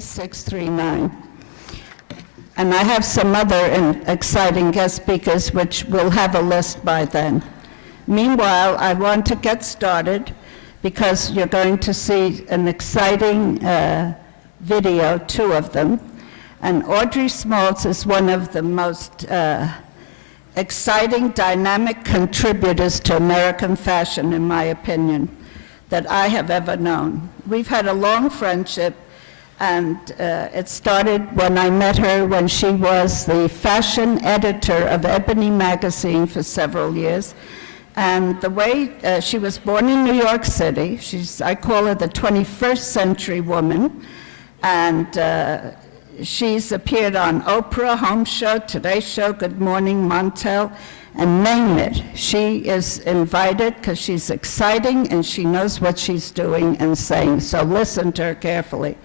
639. And I have some other exciting guest speakers, which will have a list by then. Meanwhile, I want to get started because you're going to see an exciting video, two of them. And Audrey Smaltz is one of the most exciting, dynamic contributors to American fashion, in my opinion, that I have ever known. We've had a long friendship, and it started when I met her when she was the fashion editor of Ebony magazine for several years. And the way she was born in New York City, I call her the 21st century woman, and she's appeared on Oprah, Home Show, Today Show, Good Morning, Montel, and name it. She is invited because she's exciting and she knows what she's doing and saying, so listen to her carefully.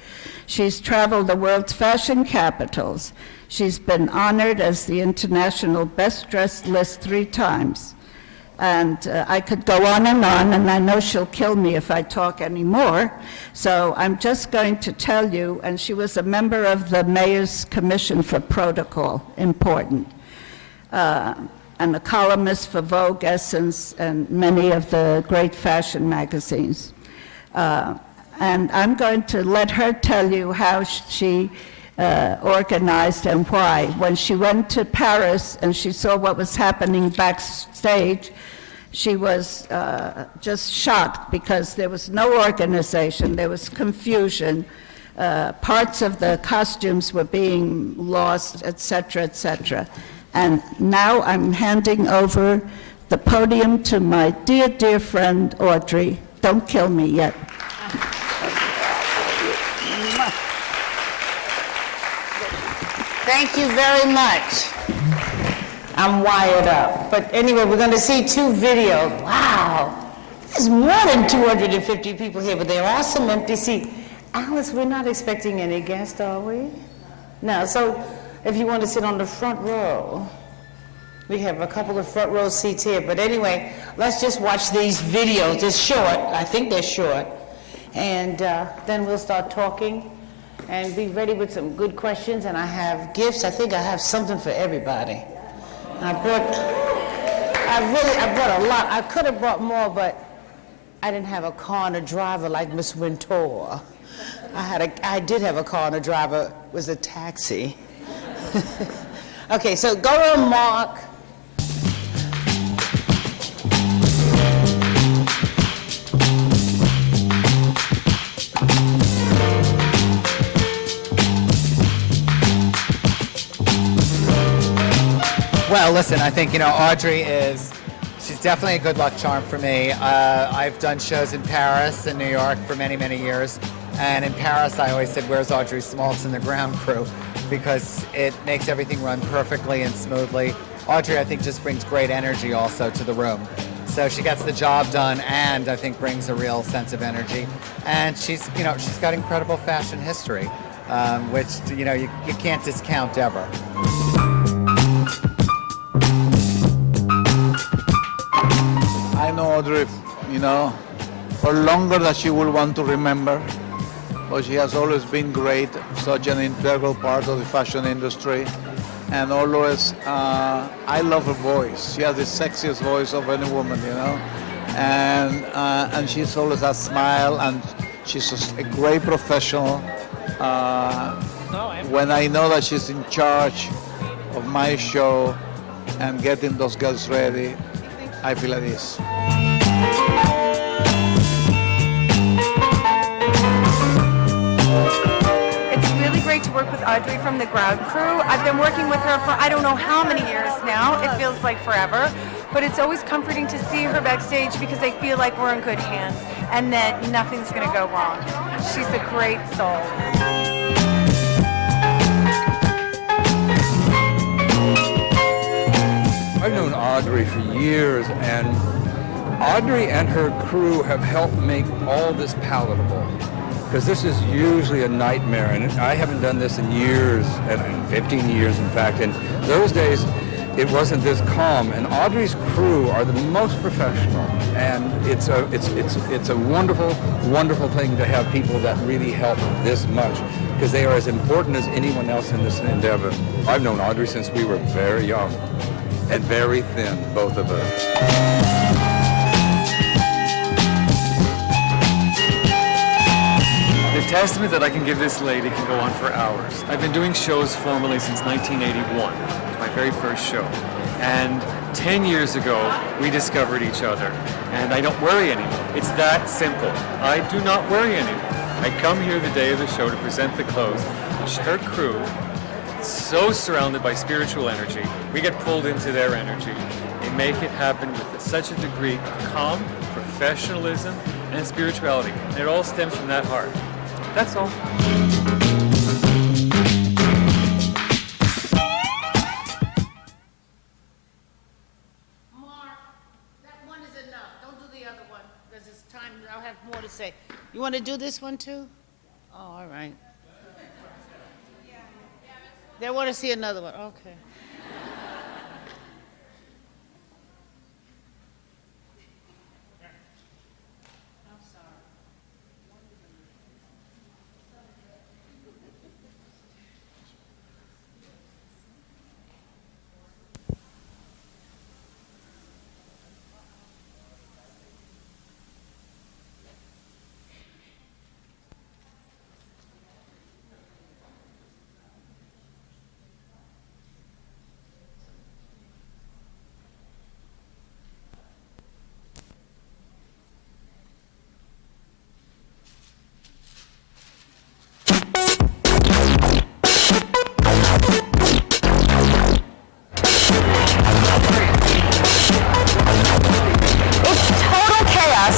She's traveled the world's fashion capitals. She's been honored as the International Best Dressed list 3 times. And I could go on, and I know she'll kill me if I talk anymore. So I'm just going to tell you, and she was a member of the Mayor's Commission for Protocol, important, and a columnist for Vogue, Essence, and many of the great fashion magazines. And I'm going to let her tell you how she organized and why. When she went to Paris and she saw what was happening backstage, she was just shocked because there was no organization, there was confusion, parts of the costumes were being lost, et cetera, And now I'm handing over the podium to my dear, dear friend, Audrey. Don't kill me yet. Thank you very much. I'm wired up. But anyway, we're going to see 2 videos. Wow. There's more than 250 people here, but there are some empty seats. Alice, we're not expecting any guests, are we? No, so if you want to sit on the front row, we have a couple of front row seats here. But anyway, let's just watch these videos. They're short. I think they're short. And then we'll start talking. And be ready with some good questions, and I have gifts. I think I have something for everybody. I brought a lot. I could have brought more, but I didn't have a car and a driver like Miss Wintour. I did have a car and a driver. It was a taxi. Okay, so go on, Mark. Well, listen, I think, Audrey she's definitely a good luck charm for me. I've done shows in Paris and New York for many, many years. And in Paris, I always said, where's Audrey Smaltz and the ground crew? Because it makes everything run perfectly and smoothly. Audrey, I think, just brings great energy also to the room. So she gets the job done and I think brings a real sense of energy. And she's got incredible fashion history, which, you can't discount ever. I know Audrey, for longer than she will want to remember, but she has always been great, such an integral part of the fashion industry. And always, I love her voice. She has the sexiest voice of any woman, And she's always a smile, and she's a great professional. When I know that she's in charge of my show and getting those girls ready, I feel at ease. It's really great to work with Audrey from the ground crew. I've been working with her for I don't know how many years now. It feels like forever. But it's always comforting to see her backstage because I feel like we're in good hands and that nothing's going to go wrong. She's a great soul. I've known Audrey for years, and Audrey and her crew have helped make all this palatable, because this is usually a nightmare, and I haven't done this in years, and 15 years in fact, and those days it wasn't this calm, and Audrey's crew are the most professional, and it's a wonderful, wonderful thing to have people that really help this much. because they are as important as anyone else in this endeavor. I've known Audrey since we were very young and very thin, both of us. The testament that I can give this lady can go on for hours. I've been doing shows formally since 1981. It was my very first show. And 10 years ago, we discovered each other. And I don't worry anymore. It's that simple. I do not worry anymore. I come here the day of the show to present the clothes. Her crew, so surrounded by spiritual energy, we get pulled into their energy. They make it happen with such a degree of calm, professionalism, and spirituality. And it all stems from that heart. That's all. Mark, that one is enough. Don't do the other one, because it's time, I'll have more to say. You want to do this one too? Oh, all right. They want to see another one, okay.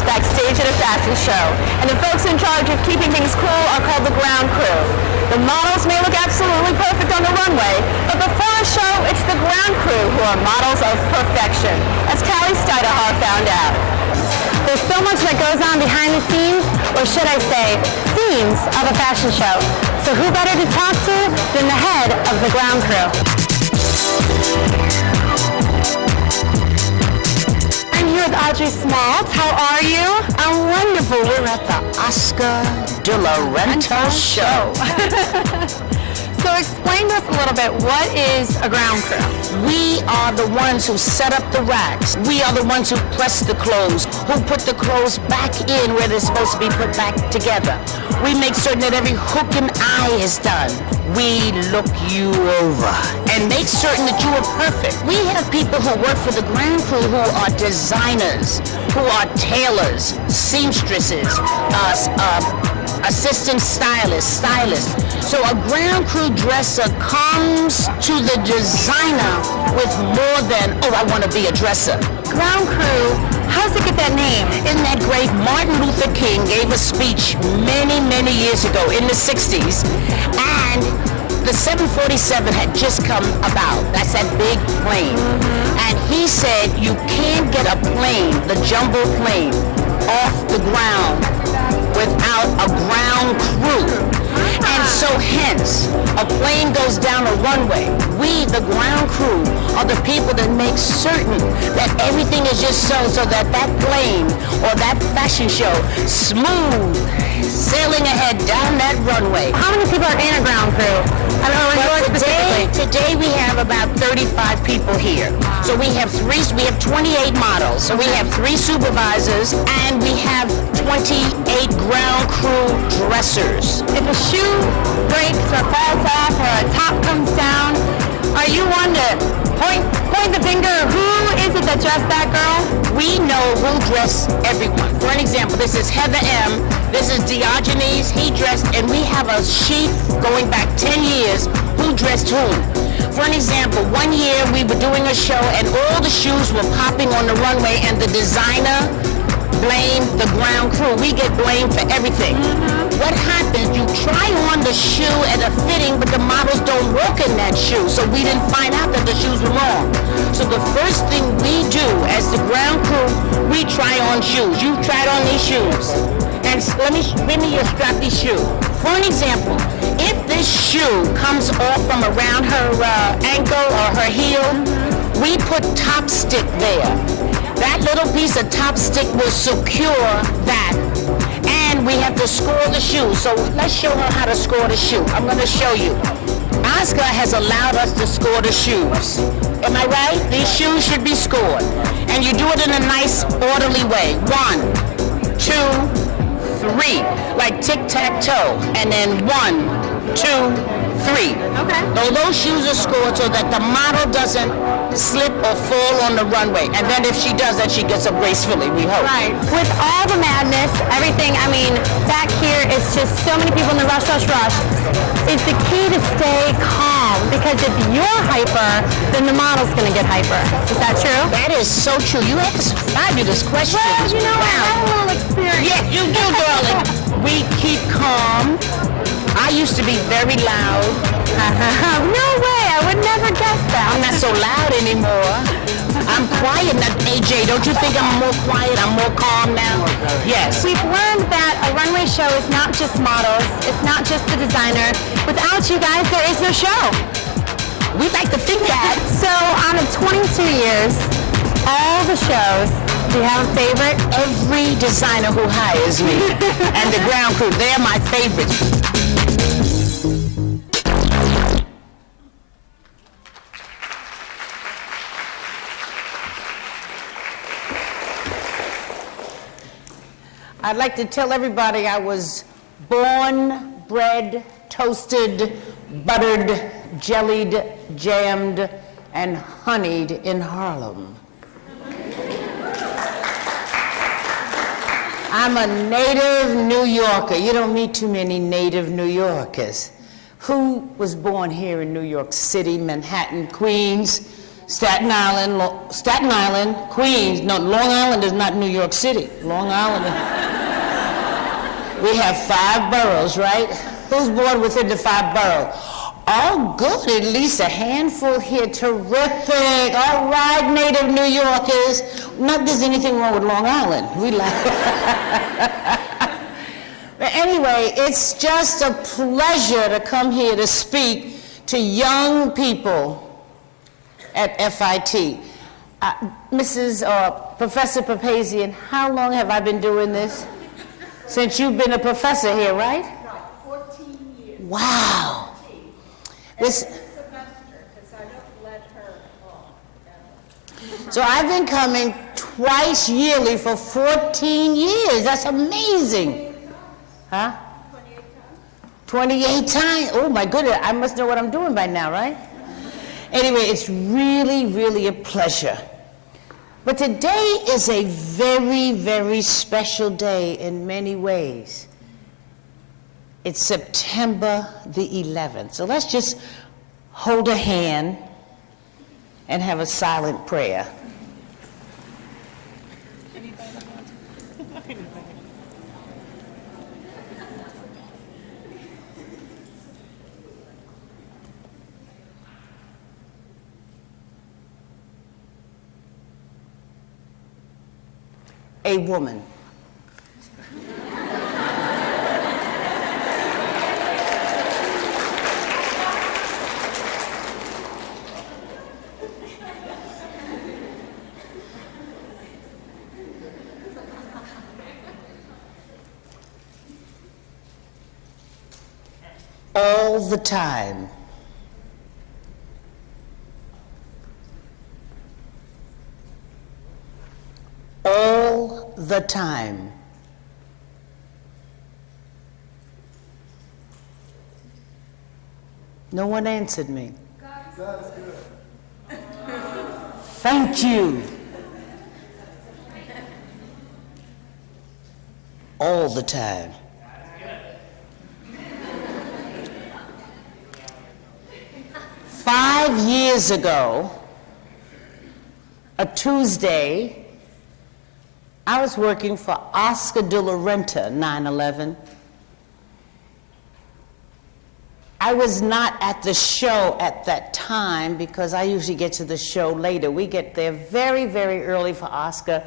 Backstage at a fashion show, and the folks in charge of keeping things cool are called the ground crew. The models may look absolutely perfect on the runway, but before a show, it's the ground crew who are models of perfection, as Callie Steiderhar found out. There's so much that goes on behind the scenes, or should I say, seams of a fashion show. So who better to talk to than the head of the ground crew? I'm here with Audrey Smaltz. How are you? I'm wonderful. We're at the Oscar de la Renta show. So explain to us a little bit, what is a ground crew? We are the ones who set up the racks. We are the ones who press the clothes, who put the clothes back in where they're supposed to be put back together. We make certain that every hook and eye is done. We look you over and make certain that you are perfect. We have people who work for the ground crew who are designers, who are tailors, seamstresses, assistant stylists. So a ground crew dresser comes to the designer with more than, oh, I want to be a dresser. Ground crew, how does it get that name? Isn't that great? Martin Luther King gave a speech many, many years ago in the 60s, and the 747 had just come about. That's that big plane. And he said, you can't get a plane, the jumbo plane, off the ground without a ground crew. And so hence, a plane goes down a runway. We, the ground crew, are the people that make certain that everything is just so that that plane or that fashion show, smooth, sailing ahead down that runway. How many people are in a ground crew? I don't know, Well, yours specifically. today we have about 35 people here. So we have 28 models. So we have 3 supervisors and we have 28 ground crew dressers. If a shoe breaks or falls off or a top comes down, are you one to point the finger? Who is it that dressed that girl? We know who dressed everyone. For an example, this is Heather M. This is Diogenes. He dressed, and we have a sheet going back 10 years who dressed whom. For an example, one year we were doing a show and all the shoes were popping on the runway and the designer blamed the ground crew. We get blamed for everything. What happens, you try on the shoe and a fitting, but the models don't walk in that shoe, so we didn't find out that the shoes were wrong. So the first thing we do as the ground crew, we try on shoes. You tried on these shoes. And let me your strappy shoe. For an example, if this shoe comes off from around her ankle or her heel, we put top stick there. That little piece of top stick will secure that. And then we have to score the shoe. So let's show her how to score the shoe. I'm gonna show you. Oscar has allowed us to score the shoes. Am I right? These shoes should be scored. And you do it in a nice, orderly way. 1, 2, 3. Like tic-tac-toe. And then 1, 2, 3. Okay. So those shoes are scored so that the model doesn't slip or fall on the runway. And then if she does that, she gets up gracefully, we hope. Right. With all the madness, everything, I mean, back here is just so many people in the rush, rush, rush. It's the key to stay calm, because if you're hyper, then the model's going to get hyper. Is that true? That is so true. You ask fabulous questions. Well, you know, I have a little experience. Yes, you do, darling. We keep calm. I used to be very loud. No way, I would never guess that. I'm not so loud anymore. I'm quiet now. AJ, don't you think I'm more quiet? I'm more calm now? Yes. We've learned that a runway show is not just models, it's not just the designer. Without you guys, there is no show. We like to think that. So, out of 22 years, all the shows, do you have a favorite? Every designer who hires me and the ground crew, they're my favorites. I'd like to tell everybody I was born, bred, toasted, buttered, jellied, jammed, and honeyed in Harlem. I'm a native New Yorker. You don't meet too many native New Yorkers. Who was born here in New York City, Manhattan, Queens, Staten Island, Queens? No, Long Island is not New York City. Long Island. We have 5 boroughs, right? Who's born within the 5 boroughs? Oh, good, at least a handful here. Terrific. All right, native New Yorkers. Not there's anything wrong with Long Island. We like But anyway, it's just a pleasure to come here to speak to young people at FIT. Professor Papazian, how long have I been doing this? Since you've been a professor here, right? Right, 14 years. Wow. This Semester, because I don't let her off. So I've been coming twice yearly for 14 years. That's amazing. Huh? 28 times? Oh my goodness, I must know what I'm doing by now, right? Anyway, it's really, really a pleasure. But today is a very, very special day in many ways. It's September the 11th. So let's just hold a hand and have a silent prayer. A woman. All the time. All the time. No one answered me. God is good. Thank you. All the time. Five years ago, a Tuesday, I was working for Oscar de la Renta, 9/11. I was not at the show at that time because I usually get to the show later. We get there very, very early for Oscar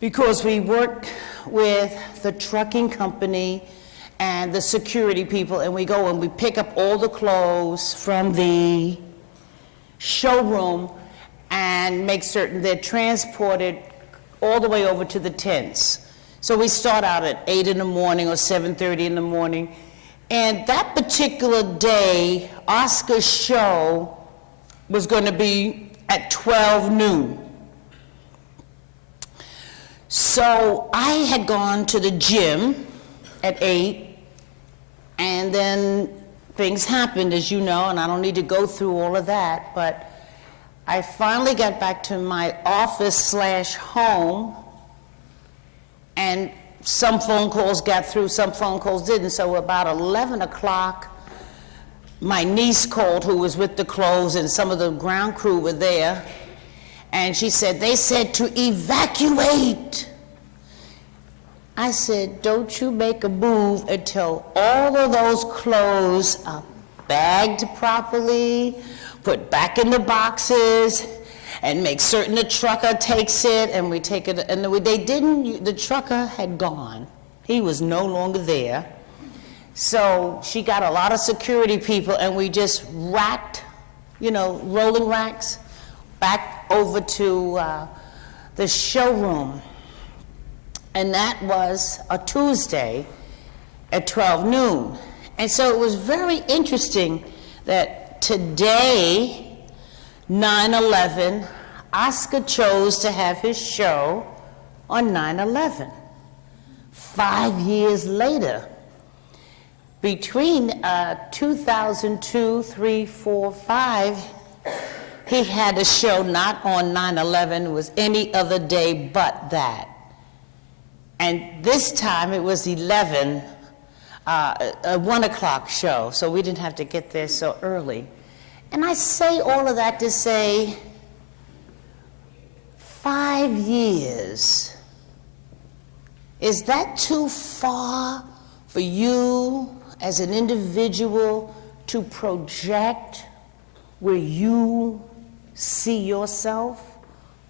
because we work with the trucking company and the security people, and we go and we pick up all the clothes from the showroom and make certain they're transported all the way over to the tents So we start out at 8 in the morning or 7:30 in the morning. And that particular day, Oscar's show was going to be at 12 noon. So I had gone to the gym at 8, and then things happened, as you know, and I don't need to go through all of that, but I finally got back to my office/home, and some phone calls got through, some phone calls didn't. So about 11 o'clock, my niece called, who was with the clothes, and some of the ground crew were there, and she said, they said to evacuate. I said, don't you make a move until all of those clothes are bagged properly, put back in the boxes, and make certain the trucker takes it, and we take it, and they didn't, the trucker had gone. He was no longer there. So she got a lot of security people, and we just racked, rolling racks, back over to the showroom. And that was a Tuesday at 12 noon. And so it was very interesting that today, 9/11, Oscar chose to have his show on 9/11. 5 years later, between 2002, 3, 4, 5, he had a show not on 9/11, it was any other day but that. And this time it was 11, a 1 o'clock show, so we didn't have to get there so early. And I say all of that to say, 5 years, is that too far for you as an individual to project where you see yourself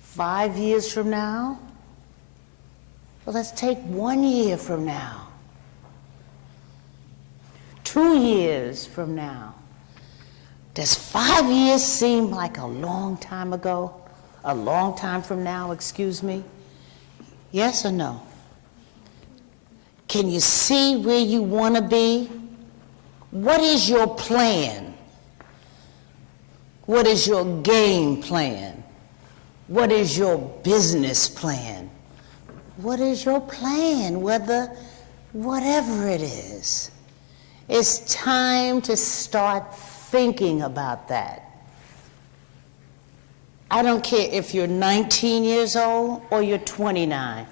5 years from now? Well, let's take 1 year from now, 2 years from now. Does 5 years seem like a long time ago? A long time from now, excuse me? Yes or no? Can you see where you want to be? What is your plan? What is your game plan? What is your business plan? What is your plan, whatever it is? It's time to start thinking about that. I don't care if you're 19 years old or you're 29.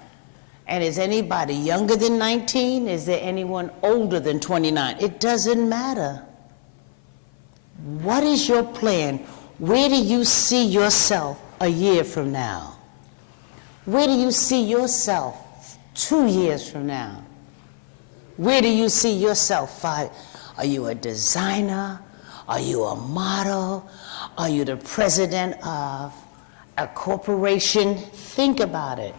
And is anybody younger than 19? Is there anyone older than 29? It doesn't matter. What is your plan? Where do you see yourself a year from now? Where do you see yourself 2 years from now? Where do you see yourself 5? Are you a designer? Are you a model? Are you the president of a corporation? Think about it.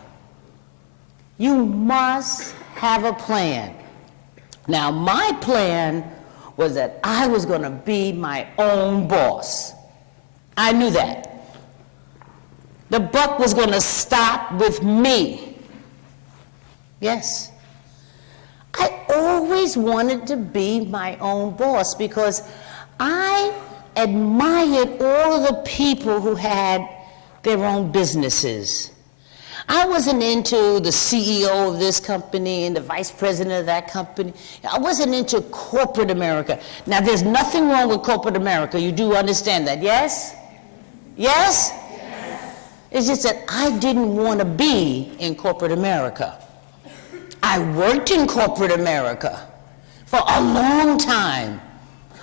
You must have a plan. Now, my plan was that I was going to be my own boss. I knew that. The buck was going to stop with me. Yes. I always wanted to be my own boss because I admired all of the people who had their own businesses. I wasn't into the CEO of this company and the vice president of that company. I wasn't into corporate America. Now, there's nothing wrong with corporate America. You do understand that, yes? Yes? It's just that I didn't want to be in corporate America. I worked in corporate America for a long time.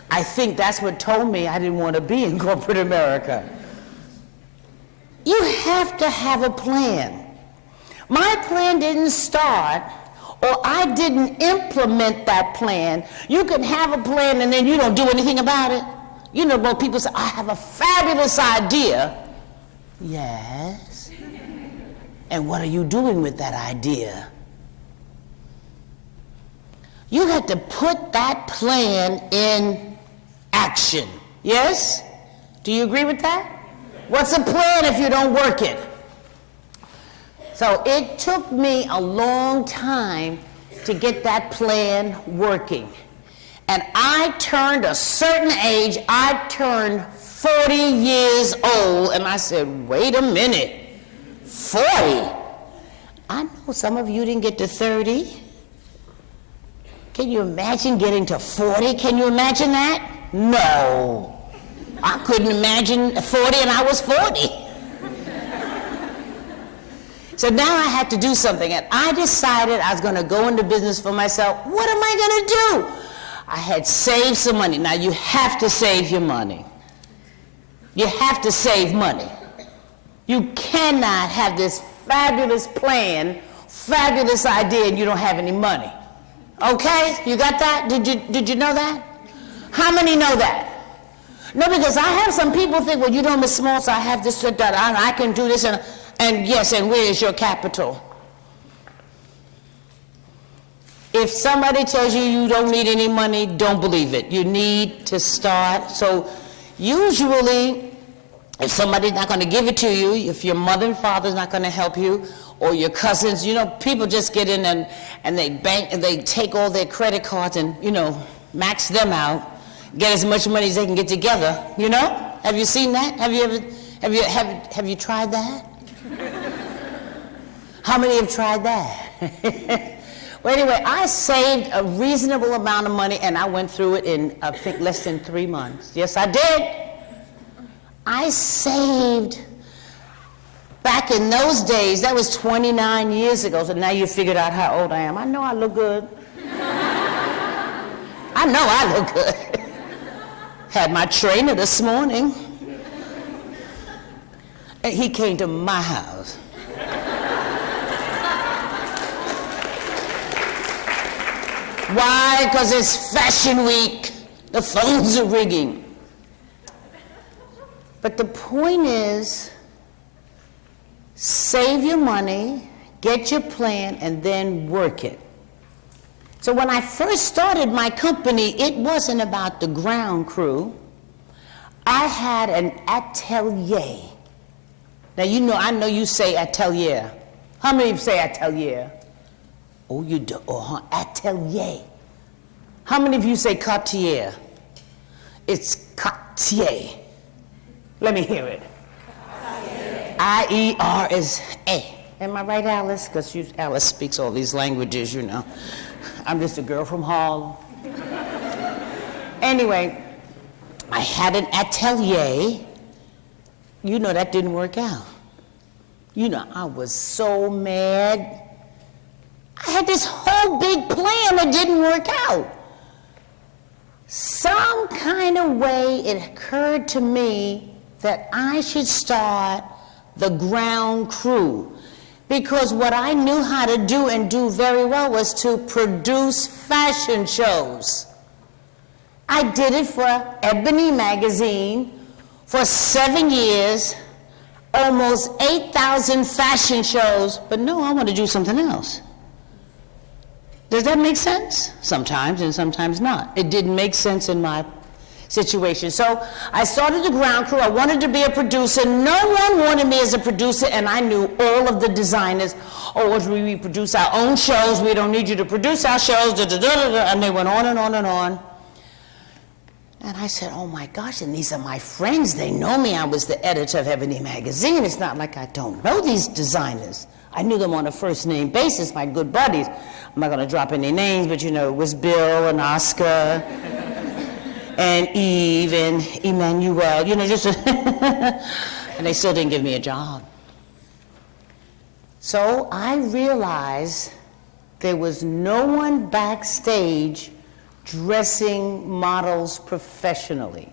I think that's what told me I didn't want to be in corporate America. You have to have a plan. My plan didn't start, or I didn't implement that plan. You can have a plan and then you don't do anything about it. You know, when people say, I have a fabulous idea. Yes. And what are you doing with that idea? You have to put that plan in action. Yes? Do you agree with that? What's a plan if you don't work it? So it took me a long time to get that plan working. And I turned a certain age, I turned 40 years old, and I said, wait a minute, 40? I know some of you didn't get to 30. Can you imagine getting to 40? Can you imagine that? No. I couldn't imagine 40 and I was 40. So now I had to do something, and I decided I was going to go into business for myself. What am I going to do? I had saved some money. Now you have to save your money. You have to save money. You cannot have this fabulous plan, fabulous idea, and you don't have any money. Okay? You got that? Did you know that? How many know that? No, because I have some people think, well, you know, Ms. Smaltz, I have this, that, I can do this, and yes, and where is your capital? If somebody tells you you don't need any money, don't believe it. You need to start. So usually, if somebody's not going to give it to you, if your mother and father's not going to help you, or your cousins, you know, people just get in and they bank, and they take all their credit cards and, you know, max them out, get as much money as they can get together, you know? Have you seen that? Have you tried that? How many have tried that? Well, anyway, I saved a reasonable amount of money, and I went through it in, I think, less than 3 months. Yes, I did. I saved, back in those days, that was 29 years ago, so now you figured out how old I am. I know I look good. I know I look good. Had my trainer this morning, and he came to my house. Why? Because it's Fashion Week. The phones are ringing. But the point is, save your money, get your plan, and then work it. So when I first started my company, it wasn't about the ground crew. I had an atelier. Now, you know, I know you say atelier. How many of you say atelier? Oh, you do. Oh, atelier. How many of you say Cartier? It's Cartier. Let me hear it. I-E-R is A. Am I right, Alice? Because Alice speaks all these languages, you know. I'm just a girl from Harlem. Anyway, I had an atelier. You know, that didn't work out. You know, I was so mad. I had this whole big plan that didn't work out. Some kind of way it occurred to me that I should start the ground crew, because what I knew how to do and do very well was to produce fashion shows. I did it for Ebony magazine for 7 years, almost 8,000 fashion shows, but no, I want to do something else. Does that make sense? Sometimes, and sometimes not. It didn't make sense in my situation. So I started the ground crew. I wanted to be a producer. No one wanted me as a producer, and I knew all of the designers. Oh, Audrey, we produce our own shows. We don't need you to produce our shows. Da, da, da, da, da. And they went on and on and on. And I said, oh my gosh, and these are my friends. They know me. I was the editor of Ebony magazine. It's not like I don't know these designers. I knew them on a first-name basis, my good buddies. I'm not going to drop any names, but you know, it was Bill and Oscar and Eve and Emmanuel, you know, just, and they still didn't give me a job. So I realized there was no one backstage dressing models professionally.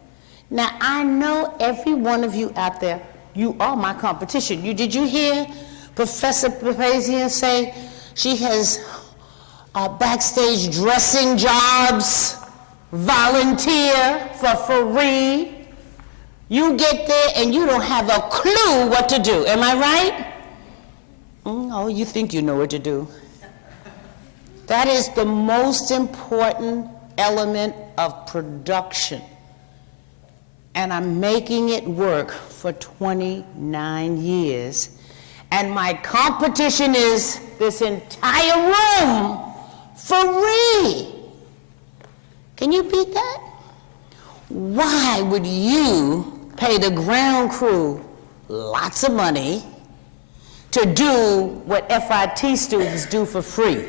Now, I know every one of you out there, you are my competition. Did you hear Professor Papazian say she has backstage dressing jobs, volunteer for free? You get there and you don't have a clue what to do. Am I right? Oh, you think you know what to do. That is the most important element of production. And I'm making it work for 29 years. And my competition is this entire room for free. Can you beat that? Why would you pay the ground crew lots of money to do what FIT students do for free?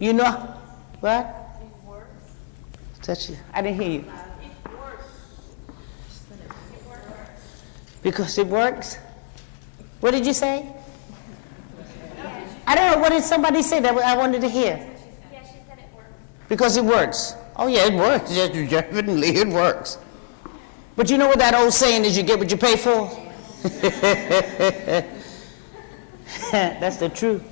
You know what? It works. I didn't hear you. It works. Because it works? What did you say? I don't know, what did somebody say that I wanted to hear? Yeah, she said it works. Because it works. Oh yeah, it works. Yes, definitely it works. But you know what that old saying is, you get what you pay for? That's the truth.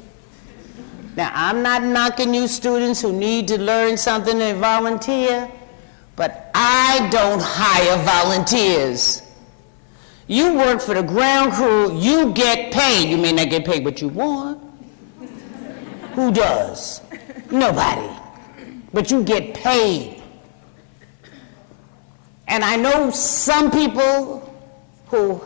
Now, I'm not knocking you students who need to learn something and volunteer, but I don't hire volunteers. You work for the ground crew, you get paid. You may not get paid what you want. Who does? Nobody. But you get paid. And I know some people who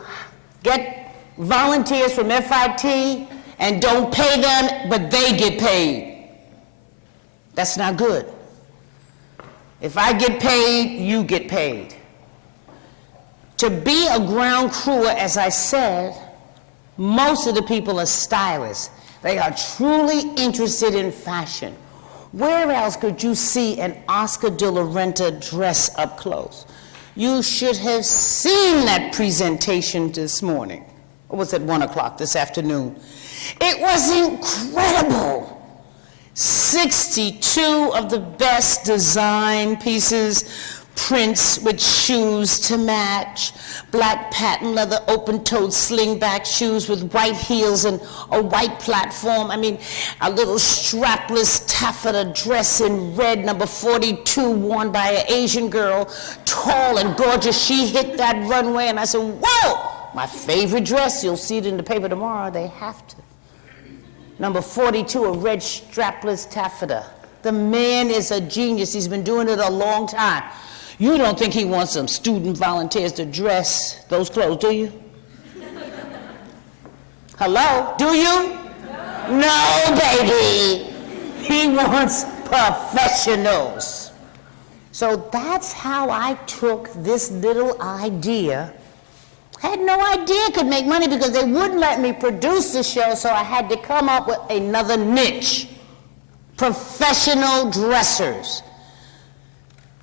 get volunteers from FIT and don't pay them, but they get paid. That's not good. If I get paid, you get paid. To be a ground crewer, as I said, most of the people are stylists. They are truly interested in fashion. Where else could you see an Oscar de la Renta dress up close? You should have seen that presentation this morning. Or was it 1 o'clock this afternoon? It was incredible. 62 of the best design pieces, prints with shoes to match, black patent leather open-toed slingback shoes with white heels and a white platform. I mean, a little strapless taffeta dress in red, number 42, worn by an Asian girl, tall and gorgeous. She hit that runway, and I said, whoa, my favorite dress. You'll see it in the paper tomorrow. They have to. Number 42, a red strapless taffeta. The man is a genius. He's been doing it a long time. You don't think he wants some student volunteers to dress those clothes, do you? Hello? Do you? No, baby. He wants professionals. So that's how I took this little idea. I had no idea it could make money because they wouldn't let me produce the show, so I had to come up with another niche. Professional dressers.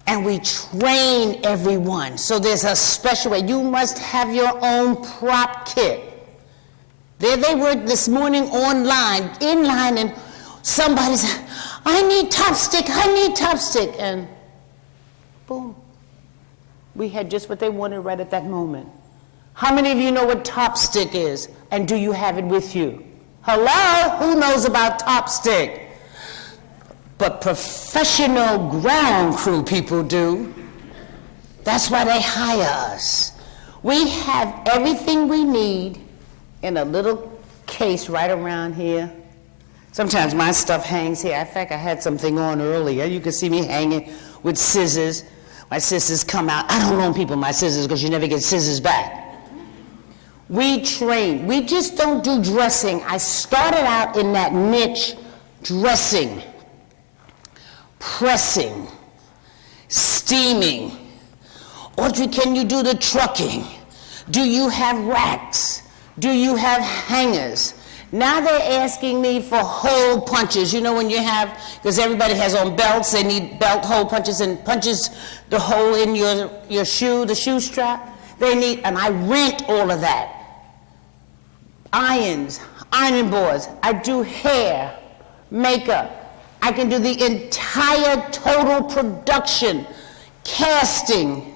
And we train everyone. So there's a special way. You must have your own prop kit. There they were this morning online, in line, and somebody said, I need top stick, I need top stick. And boom. We had just what they wanted right at that moment. How many of you know what top stick is? And do you have it with you? Hello? Who knows about top stick? But professional ground crew people do. That's why they hire us. We have everything we need in a little case right around here. Sometimes my stuff hangs here. In fact, I had something on earlier. You can see me hanging with scissors. My scissors come out. I don't loan people my scissors because you never get scissors back. We train. We just don't do dressing. I started out in that niche, dressing, pressing, steaming. Audrey, can you do the trucking? Do you have racks? Do you have hangers? Now they're asking me for hole punches. You know when you have, because everybody has on belts, they need belt hole punches and punches the hole in your shoe, the shoe strap. They need, and I rent all of that. Irons, ironing boards. I do hair, makeup. I can do the entire total production, casting.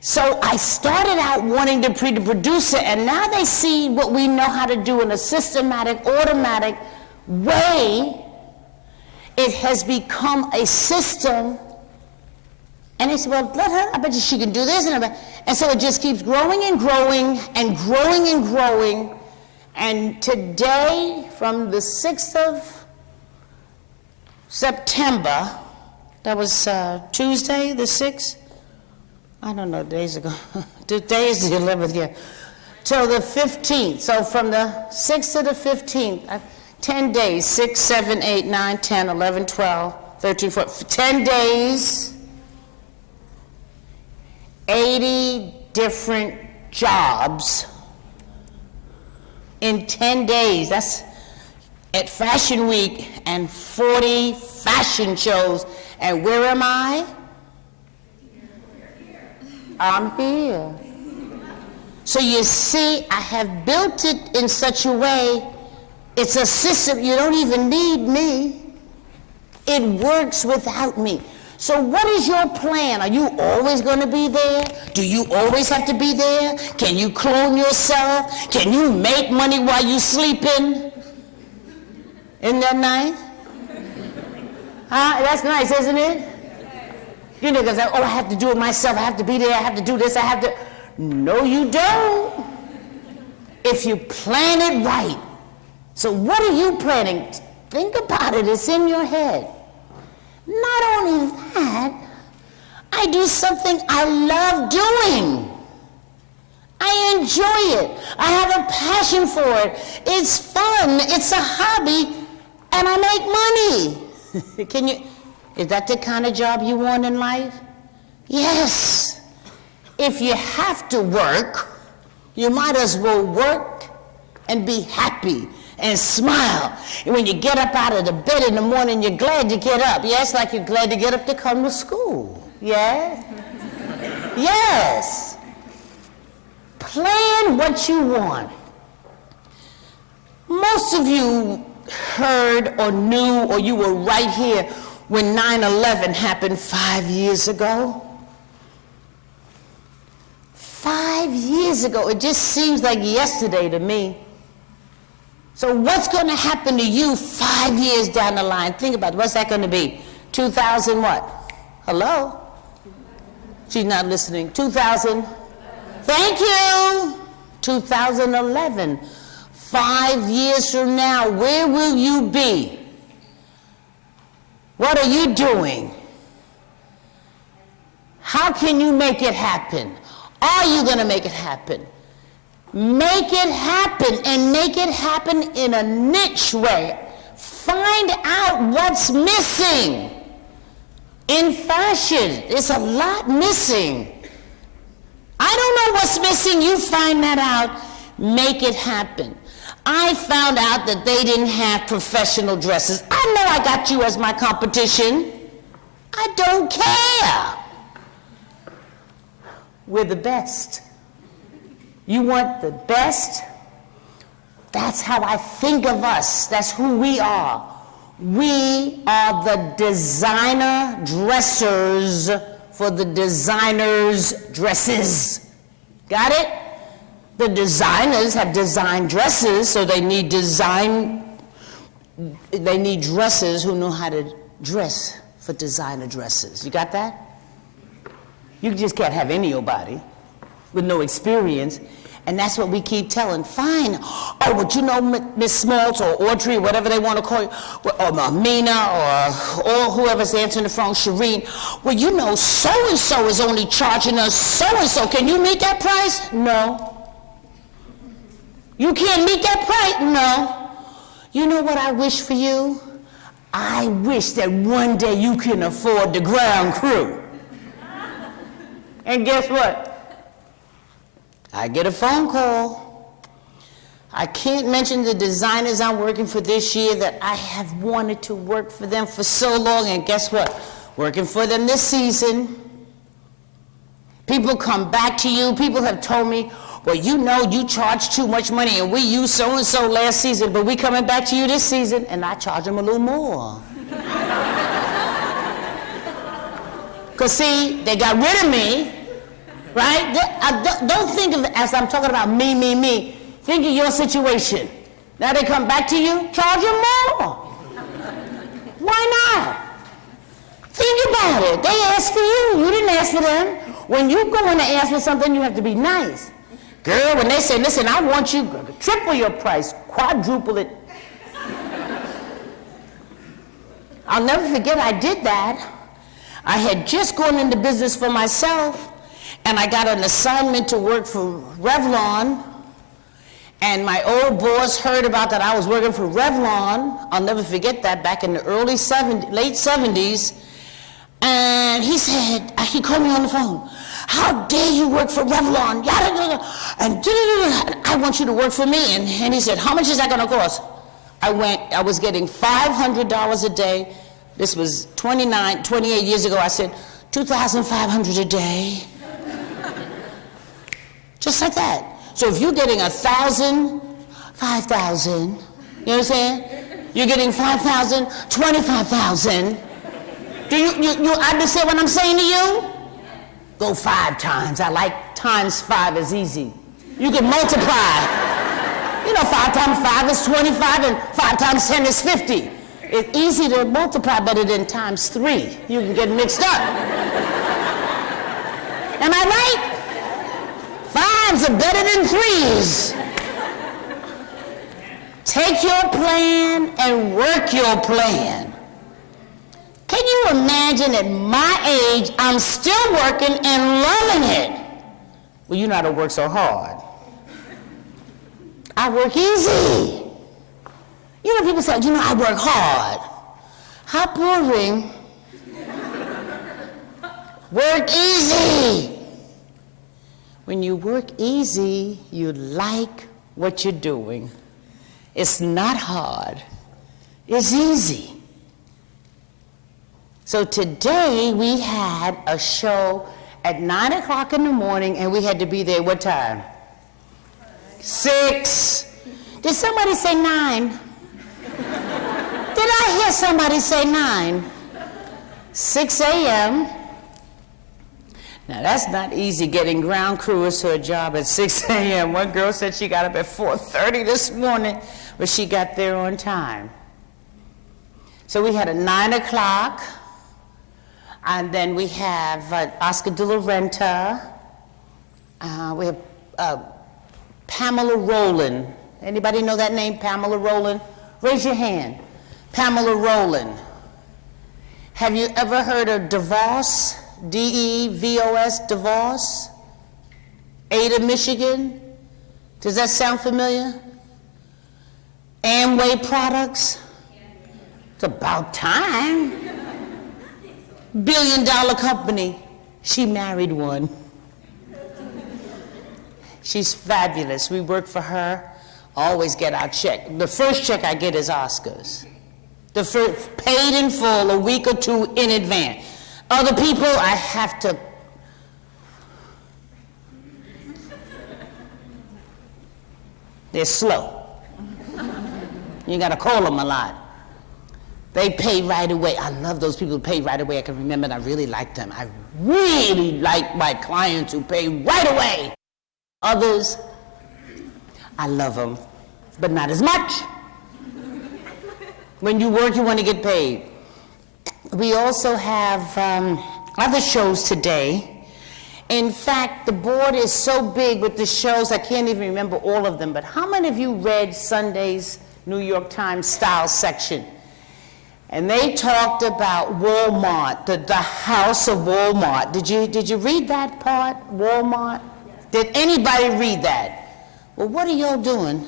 So I started out wanting to be the producer, and now they see what we know how to do in a systematic, automatic way. It has become a system. And they said, well, let her, I bet you she can do this. And so it just keeps growing and growing and growing and growing. And today, from the 6th of September, that was Tuesday, the 6th? I don't know, days ago. Today is the 11th, yeah. till the 15th. So from the 6th to the 15th, 10 days, 6, 7, 8, 9, 10, 11, 12, 13, 14, 10 days, 80 different jobs in 10 days. That's at Fashion Week, and 40 fashion shows. And where am I? I'm here. So you see, I have built it in such a way, it's a system, you don't even need me. It works without me. So what is your plan? Are you always going to be there? Do you always have to be there? Can you clone yourself? Can you make money while you're sleeping? Isn't that nice? Huh? That's nice, isn't it? You know, because I have to do it myself. I have to be there. I have to do this. I have to. No, you don't. If you plan it right. So what are you planning? Think about it. It's in your head. Not only that, I do something I love doing. I enjoy it. I have a passion for it. It's fun. It's a hobby, and I make money. Is that the kind of job you want in life? Yes. If you have to work, you might as well work and be happy and smile. And when you get up out of the bed in the morning, you're glad to get up. Yes, like you're glad to get up to come to school. Yes? Yes. Plan what you want. Most of you heard or knew, or you were right here when 9/11 happened 5 years ago. 5 years ago. It just seems like yesterday to me. So what's going to happen to you 5 years down the line? Think about it. What's that going to be? 2000 what? Hello? She's not listening. 2000. Thank you. 2011. 5 years from now, where will you be? What are you doing? How can you make it happen? Are you going to make it happen? Make it happen, and make it happen in a niche way. Find out what's missing. In fashion, there's a lot missing. I don't know what's missing. You find that out. Make it happen. I found out that they didn't have professional dresses. I know I got you as my competition. I don't care. We're the best. You want the best? That's how I think of us. That's who we are. We are the designer dressers for the designers' dresses. Got it? The designers have designed dresses, so they need dressers who know how to dress for designer dresses. You got that? You just can't have anybody with no experience. And that's what we keep telling. Fine. Oh, but you know, Miss Smaltz or Audrey, whatever they want to call you, or Mina or whoever's answering the phone, Shireen. Well, you know, so-and-so is only charging us so-and-so. Can you meet that price? No. You can't meet that price? No. You know what I wish for you? I wish that one day you can afford the ground crew. And guess what? I get a phone call. I can't mention the designers I'm working for this year that I have wanted to work for them for so long, and guess what? Working for them this season. People come back to you. People have told me, well, you know you charge too much money, and we used so-and-so last season, but we coming back to you this season, and I charge them a little more. Because see, they got rid of me. Right? Don't think of it as I'm talking about me. Think of your situation. Now they come back to you, charge them more. Why not? Think about it. They asked for you. You didn't ask for them. When you go in to ask for something, you have to be nice. Girl, when they say, listen, I want you to triple your price, quadruple it. I'll never forget I did that. I had just gone into business for myself, and I got an assignment to work for Revlon, And my old boss heard about that I was working for Revlon. I'll never forget that, back in the late 70s. And he said, he called me on the phone, how dare you work for Revlon, yada, yada, and I want you to work for me. And he said, how much is that gonna cost? I was getting $500 a day. This was 28 years ago. I said, $2,500 a day. Just like that. So if you're getting 1,000, 5,000, you know what I'm saying? You're getting 5,000, 25,000. Do you understand what I'm saying to you? Go 5 times. I like times 5 is easy. You can multiply. You know, 5 times 5 is 25, and 5 times 10 is 50. It's easy to multiply better than times 3. You can get mixed up. Am I right? 5s are better than 3s. Take your plan and work your plan. Can you imagine at my age, I'm still working and loving it? Well, you know how to work so hard. I work easy. You know, people say, you know, I work hard. How boring. Work easy. When you work easy, you like what you're doing. It's not hard. It's easy. So today we had a show at 9 o'clock in the morning, and we had to be there what time? 6. Did somebody say 9? Did I hear somebody say 9? 6 a.m. Now that's not easy, getting ground crewers to a job at 6 a.m. One girl said she got up at 4:30 this morning, but she got there on time. So we had a 9 o'clock, and then we have Oscar de la Renta. We have Pamela Rowland. Anybody know that name, Pamela Rowland? Raise your hand. Pamela Rowland. Have you ever heard of DeVos? D-E-V-O-S, DeVos? Ada, Michigan? Does that sound familiar? Amway Products? It's about time. Billion-dollar company. She married one. She's fabulous. We work for her. Always get our check. The first check I get is Oscars. The first, paid in full, a week or 2 in advance. Other people, I have to. They're slow. You gotta call them a lot. They pay right away. I love those people who pay right away. I can remember, and I really like them. I really like my clients who pay right away. Others, I love them, but not as much. When you work, you want to get paid. We also have other shows today. In fact, the board is so big with the shows, I can't even remember all of them, but how many of you read Sunday's New York Times style section? And they talked about Walmart, the house of Walmart. Did you read that part, Walmart? Did anybody read that? Well, what are y'all doing?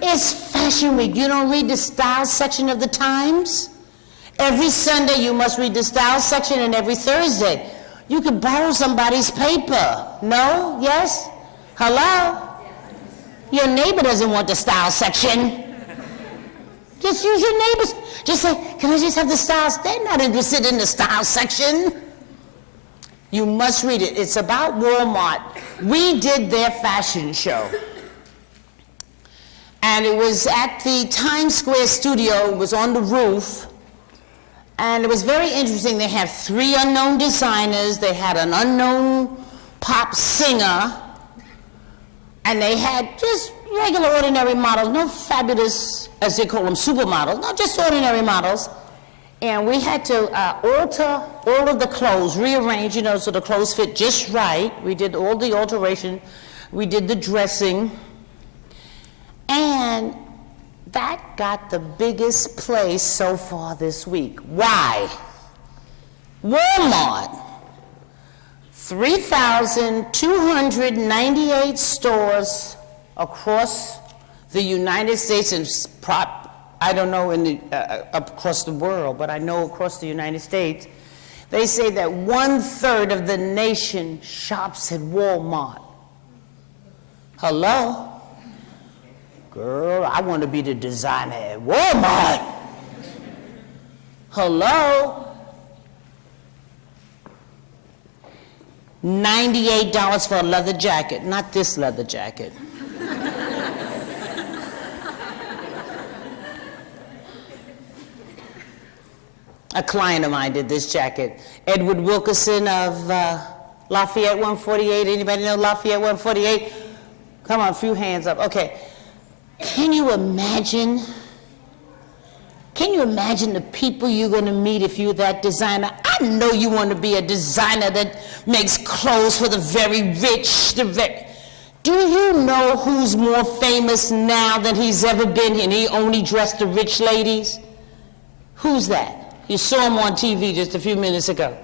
It's Fashion Week. You don't read the style section of the Times? Every Sunday you must read the style section, and every Thursday. You could borrow somebody's paper. No? Yes? Hello? Your neighbor doesn't want the style section. Just use your neighbors. Just say, can I just have the styles? They're not interested in the style section. You must read it. It's about Walmart. We did their fashion show. And it was at the Times Square studio. It was on the roof. And it was very interesting. They had 3 unknown designers. They had an unknown pop singer. And they had just regular, ordinary models. No fabulous, as they call them, supermodels. No, just ordinary models. And we had to alter all of the clothes, rearrange, so the clothes fit just right. We did all the alteration. We did the dressing. And that got the biggest play so far this week. Why? Walmart. 3,298 stores across the United States and I don't know across the world, but I know across the United States, they say that 1/3 of the nation shops at Walmart. Hello? Girl, I want to be the designer at Walmart. Hello? $98 for a leather jacket, not this leather jacket. A client of mine did this jacket. Edward Wilkerson of Lafayette 148. Anybody know Lafayette 148? Come on, a few hands up. Okay. Can you imagine the people you're going to meet if you're that designer? I know you want to be a designer that makes clothes for the very rich. Do you know who's more famous now than he's ever been, and he only dressed the rich ladies? Who's that? You saw him on TV just a few minutes ago.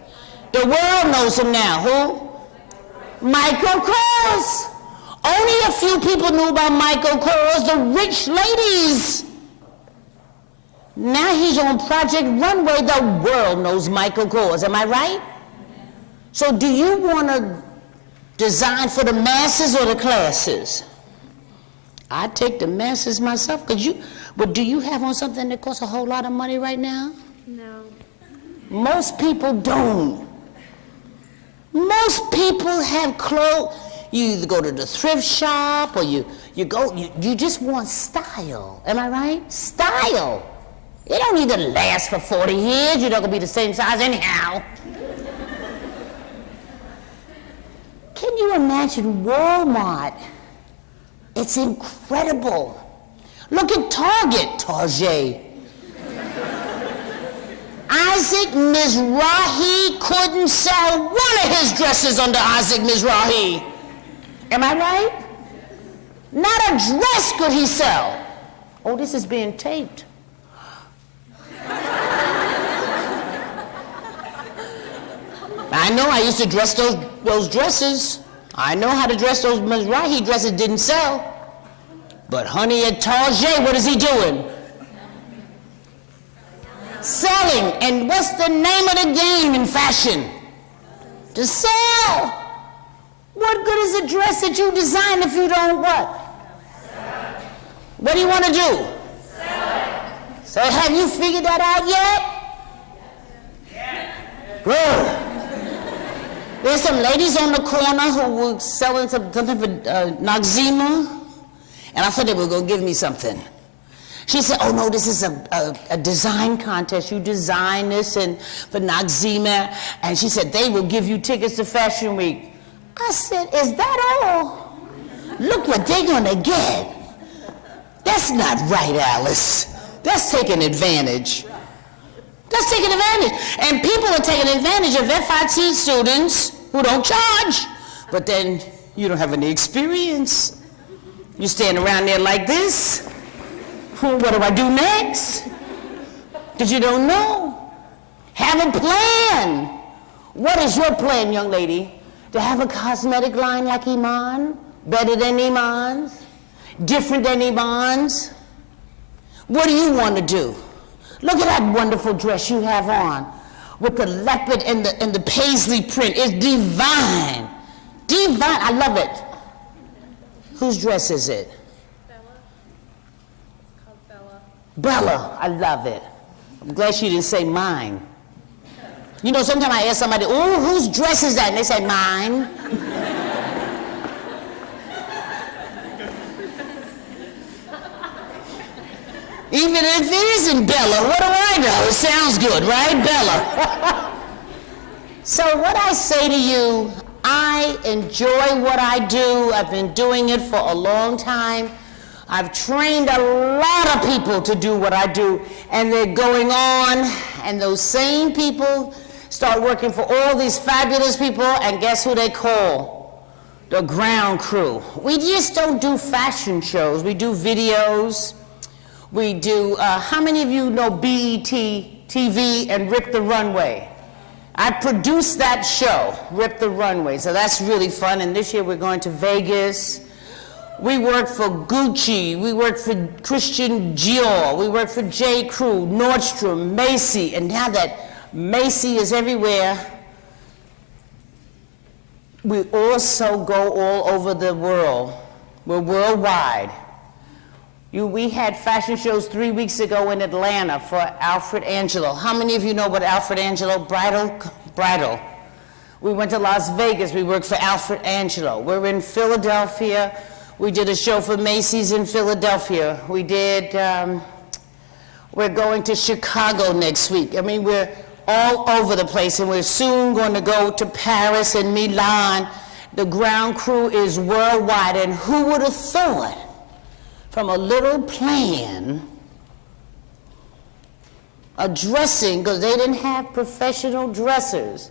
The world knows him now. Who? Michael Kors. Only a few people knew about Michael Kors, the rich ladies. Now he's on Project Runway. The world knows Michael Kors. Am I right? So do you want to design for the masses or the classes? I take the masses myself. But do you have on something that costs a whole lot of money right now? No. Most people don't. Most people have clothes. You either go to the thrift shop or you just want style. Am I right? Style. It don't need to last for 40 years. You're not going to be the same size anyhow. Can you imagine Walmart? It's incredible. Look at Target. Isaac Mizrahi couldn't sell one of his dresses under Isaac Mizrahi. Am I right? Not a dress could he sell. Oh, this is being taped. I know I used to dress those dresses. I know how to dress those Mizrahi dresses, didn't sell. But honey, at Target, what is he doing? Selling. And what's the name of the game in fashion? To sell. What good is a dress that you design if you don't what? Sell. What do you want to do? Sell. So have you figured that out yet? Yeah. Good. There's some ladies on the corner who were selling something for Noxzema, and I thought they were going to give me something. She said, oh no, this is a design contest. You design this and for Noxzema. And she said, they will give you tickets to Fashion Week. I said, is that all? Look what they're gonna get. That's not right, Alice. That's taking advantage. That's taking advantage. And people are taking advantage of FIT students who don't charge. But then you don't have any experience. You stand around there like this. What do I do next? Because you don't know. Have a plan. What is your plan, young lady? To have a cosmetic line like Iman? Better than Iman's? Different than Iman's? What do you want to do? Look at that wonderful dress you have on with the leopard and the paisley print. It's divine. Divine. I love it. Whose dress is it? Bella, I love it. I'm glad she didn't say mine. You know, sometimes I ask somebody, oh, whose dress is that? And they say, mine. Even if it isn't Bella, what do I know? It sounds good, right? Bella. So what I say to you, I enjoy what I do. I've been doing it for a long time. I've trained a lot of people to do what I do, and they're going on, and those same people start working for all these fabulous people, and guess who they call? The ground crew. We just don't do fashion shows. We do videos. We do, how many of you know BET TV and Rip the Runway? I produced that show, Rip the Runway, so that's really fun, and this year we're going to Vegas. We worked for Gucci, we worked for Christian Dior, we worked for J. Crew, Nordstrom, Macy, and now that Macy is everywhere, we also go all over the world. We're worldwide. We had fashion shows 3 weeks ago in Atlanta for Alfred Angelo. How many of you know what Alfred Angelo? Bridal. We went to Las Vegas, we worked for Alfred Angelo. We're in Philadelphia. We did a show for Macy's in Philadelphia. We're going to Chicago next week. I mean, we're all over the place, and we're soon going to go to Paris and Milan. The ground crew is worldwide, and who would have thought from a little plan, a dressing, because they didn't have professional dressers.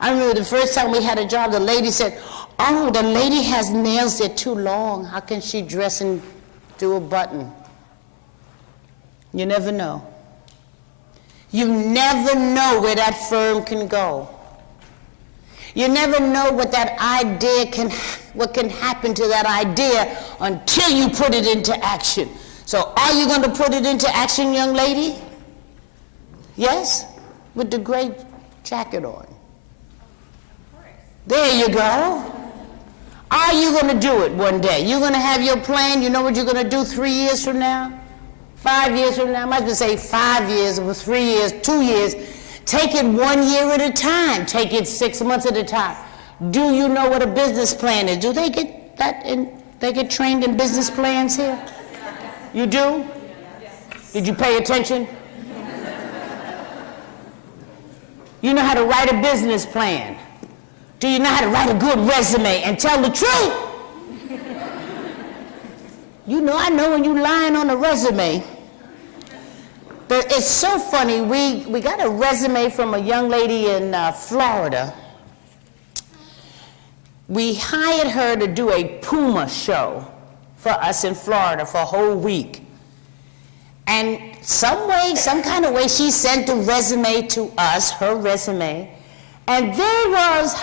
I remember the first time we had a job, the lady said, "Oh, the lady has nails that are too long. How can she dress and do a button?" You never know. You never know where that firm can go. You never know what that idea what can happen to that idea until you put it into action. So are you going to put it into action, young lady? Yes? With the great jacket on. There you go. Are you going to do it one day? You're going to have your plan. You know what you're going to do 3 years from now? 5 years from now? I might as well say 5 years, or 3 years, 2 years. Take it 1 year at a time. Take it 6 months at a time. Do you know what a business plan is? Do they get that they get trained in business plans here? You do? Did you pay attention? You know how to write a business plan. Do you know how to write a good resume and tell the truth? You know, I know when you're lying on a resume. But it's so funny, we got a resume from a young lady in Florida. We hired her to do a Puma show for us in Florida for a whole week. And some kind of way, she sent the resume to us, her resume. And there was,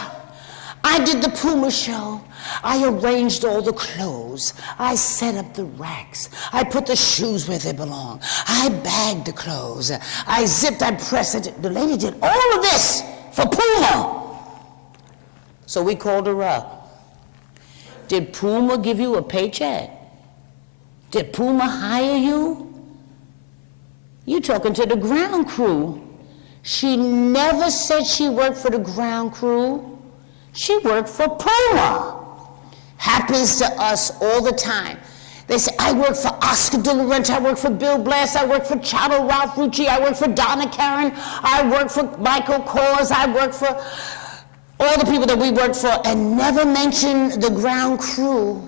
I did the Puma show. I arranged all the clothes. I set up the racks. I put the shoes where they belong. I bagged the clothes. I zipped, I pressed. The lady did all of this for Puma. So we called her up. Did Puma give you a paycheck? Did Puma hire you? You're talking to the ground crew. She never said she worked for the ground crew. She worked for Puma. Happens to us all the time. They say, I work for Oscar de la Renta, I work for Bill Blass, I work for Chado Ralph Rucci, I work for Donna Karen, I work for Michael Kors, I work for all the people that we work for, and never mention the ground crew.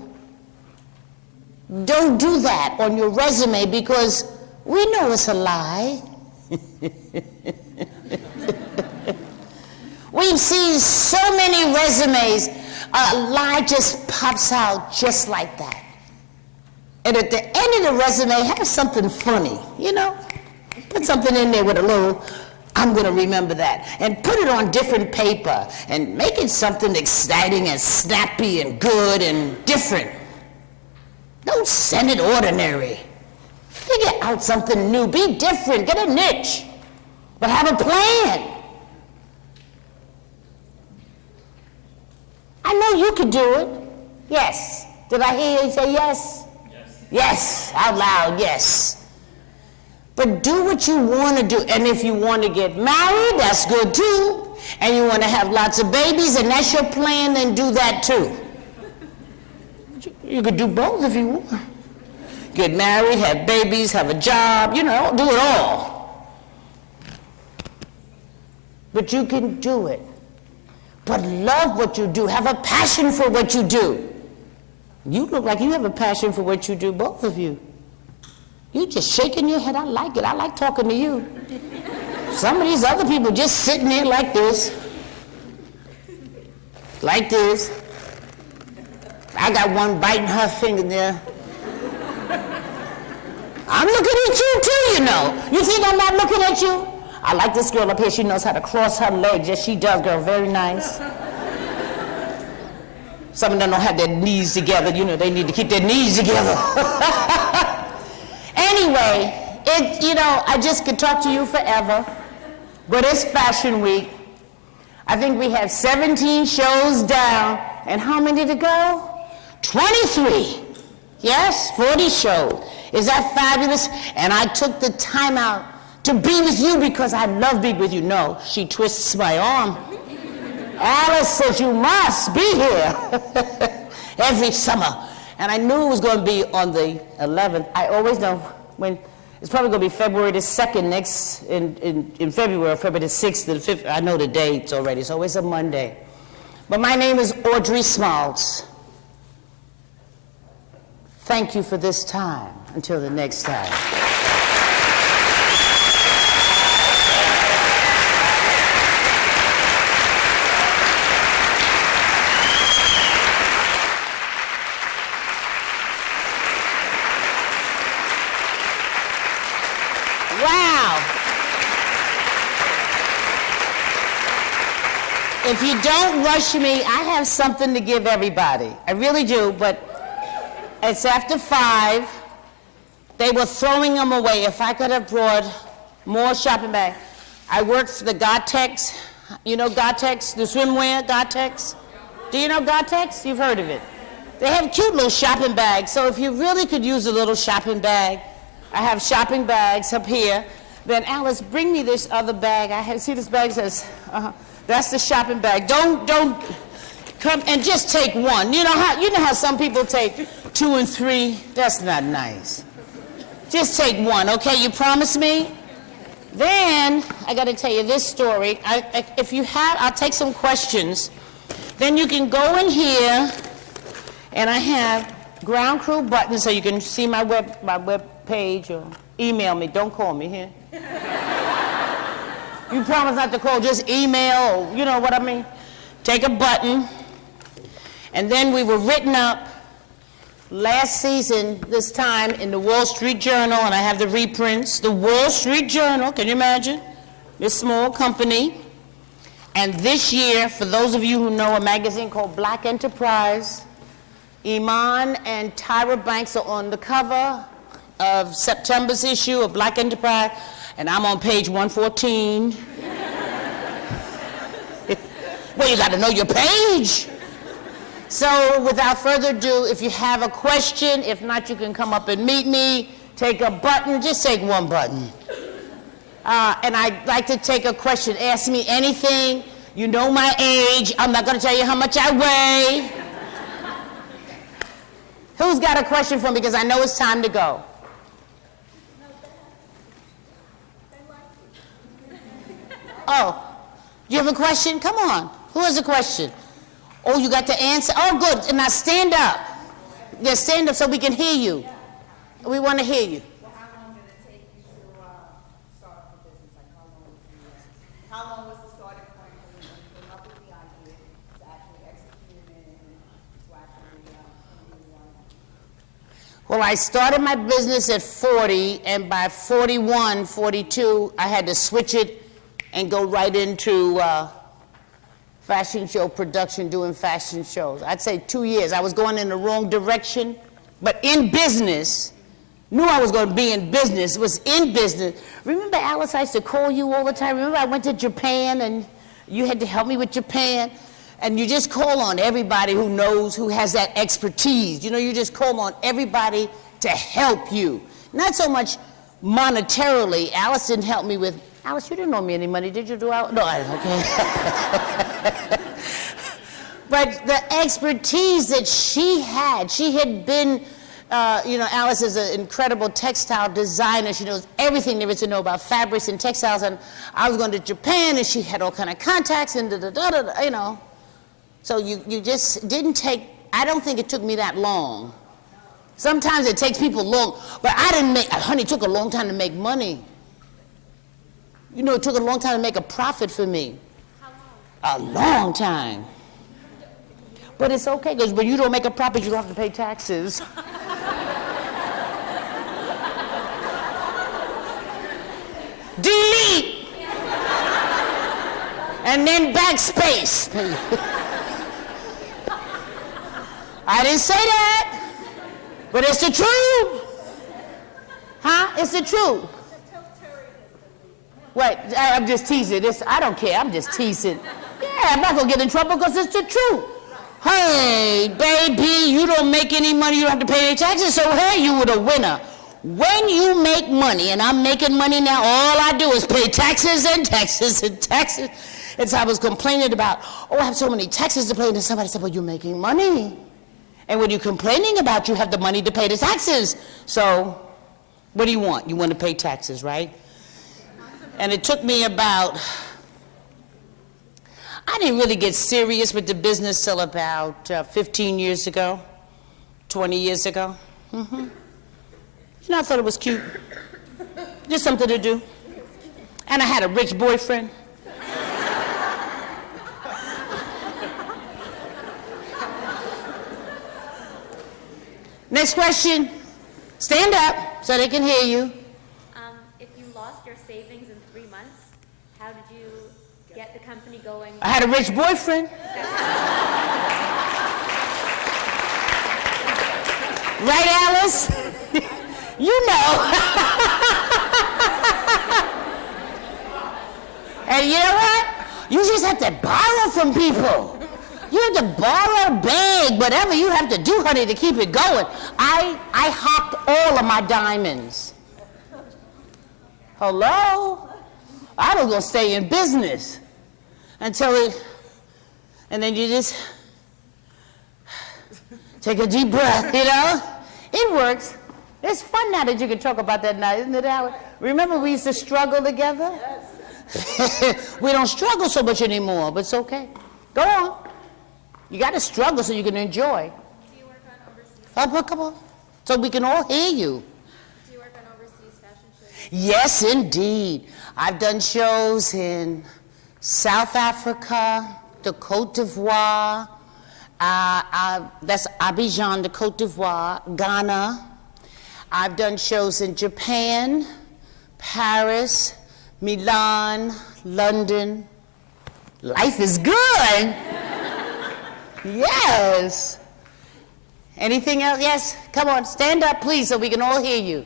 Don't do that on your resume, because we know it's a lie. We've seen so many resumes, a lie just pops out just like that. And at the end of the resume, have something funny, you know? Put something in there with a little, I'm gonna remember that. And put it on different paper and make it something exciting and snappy and good and different. Don't send it ordinary. Figure out something new, be different, get a niche, but have a plan. I know you could do it. Yes. Did I hear you say yes? Yes. Yes, out loud, yes. But do what you want to do. And if you want to get married, that's good too. And you want to have lots of babies, and that's your plan, then do that too. You could do both if you want. Get married, have babies, have a job, you know, do it all. But you can do it. But love what you do. Have a passion for what you do. You look like you have a passion for what you do, both of you. You just shaking your head. I like it. I like talking to you. Some of these other people just sitting there like this. Like this. I got one biting her finger there. I'm looking at you too, you know. You think I'm not looking at you? I like this girl up here. She knows how to cross her legs. Yes, she does, girl. Very nice. Some of them don't have their knees together. You know, they need to keep their knees together. Anyway, I just could talk to you forever, but it's Fashion Week. I think we have 17 shows down, and how many to go? 23. Yes, 40 shows. Is that fabulous? And I took the time out to be with you because I love being with you. No, she twists my arm. Alice says, you must be here every summer. And I knew it was going to be on the 11th. I always know when, it's probably going to be February the 2nd next, in February, February the 6th to the 5th. I know the dates already, so it's a Monday. But my name is Audrey Smaltz. Thank you for this time. Until the next time. Wow. If you don't rush me, I have something to give everybody. I really do, but it's after 5. They were throwing them away. If I could have brought more shopping bags. I worked for the Gore-Tex. You know Gore-Tex, the swimwear, Gore-Tex? Do you know Gore-Tex? You've heard of it. They have cute little shopping bags. So if you really could use a little shopping bag, I have shopping bags up here. Then Alice, bring me this other bag. See this bag says, that's the shopping bag. Don't come and just take one. You know how some people take 2 and 3? That's not nice. Just take one, okay? You promise me? Then, I got to tell you this story. If you have, I'll take some questions. Then you can go in here, and I have Ground Crew buttons so you can see my web page or email me. Don't call me here. You promise not to call, just email, or, you know what I mean? Take a button. And then we were written up last season, this time, in the Wall Street Journal, and I have the reprints. The Wall Street Journal, can you imagine? This small company. And this year, for those of you who know a magazine called Black Enterprise, Iman and Tyra Banks are on the cover of September's issue of Black Enterprise, and I'm on page 114. Well, you got to know your page. So without further ado, if you have a question, if not, you can come up and meet me. Take a button, just take one button. And I'd like to take a question. Ask me anything. You know my age. I'm not going to tell you how much I weigh. Who's got a question for me? Because I know it's time to go. Oh, you have a question? Come on. Who has a question? Oh, you got the answer? Oh, good. And now stand up. Yeah, stand up so we can hear you. We want to hear you. Well, how long did it take you to start up a business? Like, how long was the starting point when you came up with the idea to actually execute it and to actually do one? Well, I started my business at 40, and by 41, 42, I had to switch it and go right into fashion show production, doing fashion shows. I'd say 2 years. I was going in the wrong direction, but in business, knew I was going to be in business, was in business. Remember, Alice, I used to call you all the time. Remember, I went to Japan, and you had to help me with Japan? And you just call on everybody who knows, who has that expertise. You know, you just call on everybody to help you. Not so much monetarily. Alice didn't help me with, Alice, you didn't owe me any money, did you? No, okay. But the expertise that she had been, Alice is an incredible textile designer. She knows everything there is to know about fabrics and textiles. And I was going to Japan, and she had all kind of contacts and you know. So you just didn't take, I don't think it took me that long. Sometimes it takes people long, but honey, it took a long time to make money. You know, it took a long time to make a profit for me. How long? A long time. But it's okay, because when you don't make a profit, you don't have to pay taxes. Delete! And then backspace. I didn't say that, but it's the truth. Huh? It's the truth. Wait, I'm just teasing. I don't care. I'm just teasing. Yeah, I'm not going to get in trouble because it's the truth. Hey, baby, you don't make any money. You don't have to pay any taxes. So, hey, you were the winner. When you make money, and I'm making money now, all I do is pay taxes and taxes and taxes. And so I was complaining about, oh, I have so many taxes to pay. And somebody said, well, you're making money. And what are you complaining about? You have the money to pay the taxes. So what do you want? You want to pay taxes, right? And it took me about, I didn't really get serious with the business till about 15 years ago, 20 years ago. Mm-hmm. You know, I thought it was cute. Just something to do. And I had a rich boyfriend. Next question. Stand up so they can hear you. If you lost your savings in 3 months, how did you get the company going? I had a rich boyfriend. Right, Alice? You know. And you know what? You just have to borrow from people. You have to borrow, beg, whatever you have to do, honey, to keep it going. I hocked all of my diamonds. Hello? I was going to stay in business until it, and then you just take a deep breath, you know? It works. It's fun now that you can talk about that now, isn't it, Howard? Remember we used to struggle together? Yes. We don't struggle so much anymore, but it's okay. Go on. You got to struggle so you can enjoy. Do you work on overseas? Come on. So we can all hear you. Do you work on overseas fashion shows? Yes, indeed. I've done shows in South Africa, the Côte d'Ivoire, that's Abidjan, the Côte d'Ivoire, Ghana. I've done shows in Japan, Paris, Milan, London. Life is good. Yes. Anything else? Yes. Come on, stand up, please, so we can all hear you.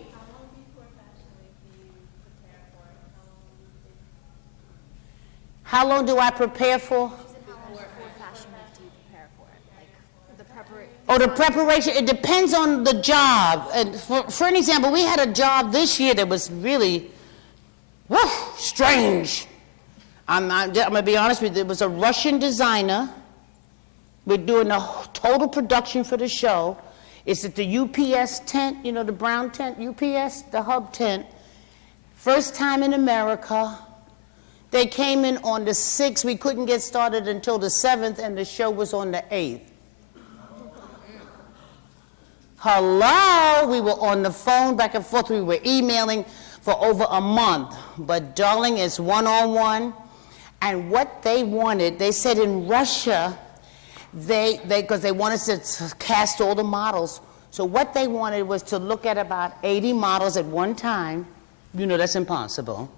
How long do I prepare for? Oh, the preparation, it depends on the job. And for an example, we had a job this year that was really, strange. I'm going to be honest with you, it was a Russian designer. We're doing a total production for the show. It's at the UPS tent, you know, the brown tent, UPS, the hub tent. First time in America. They came in on the 6th. We couldn't get started until the 7th, and the show was on the 8th. Hello? We were on the phone back and forth. We were emailing for over a month. But, darling, it's one-on-one. And what they wanted, they said in Russia, because they wanted to cast all the models. So what they wanted was to look at about 80 models at one time. You know that's impossible.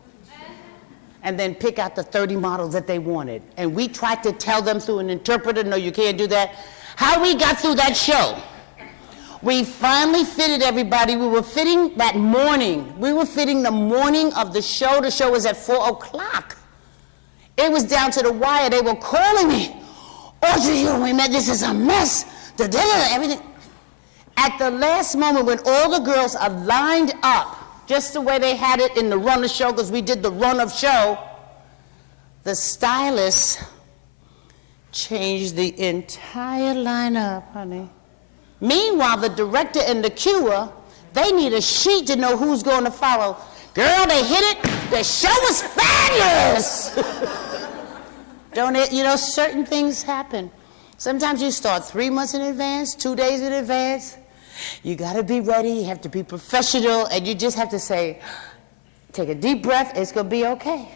And then pick out the 30 models that they wanted. And we tried to tell them through an interpreter, no, you can't do that. How we got through that show. We finally fitted everybody. We were fitting that morning. We were fitting the morning of the show. The show was at 4 o'clock. It was down to the wire. They were calling me. Audrey, we met, this is a mess. Everything. At the last moment when all the girls are lined up, just the way they had it in the run of show, because we did the run of show, the stylist changed the entire lineup, honey. Meanwhile, the director and the cuer, they need a sheet to know who's going to follow. Girl, they hit it. The show was fabulous. Don't it? You know, certain things happen. Sometimes you start 3 months in advance, 2 days in advance. You got to be ready. You have to be professional. And you just have to say, take a deep breath. It's going to be okay.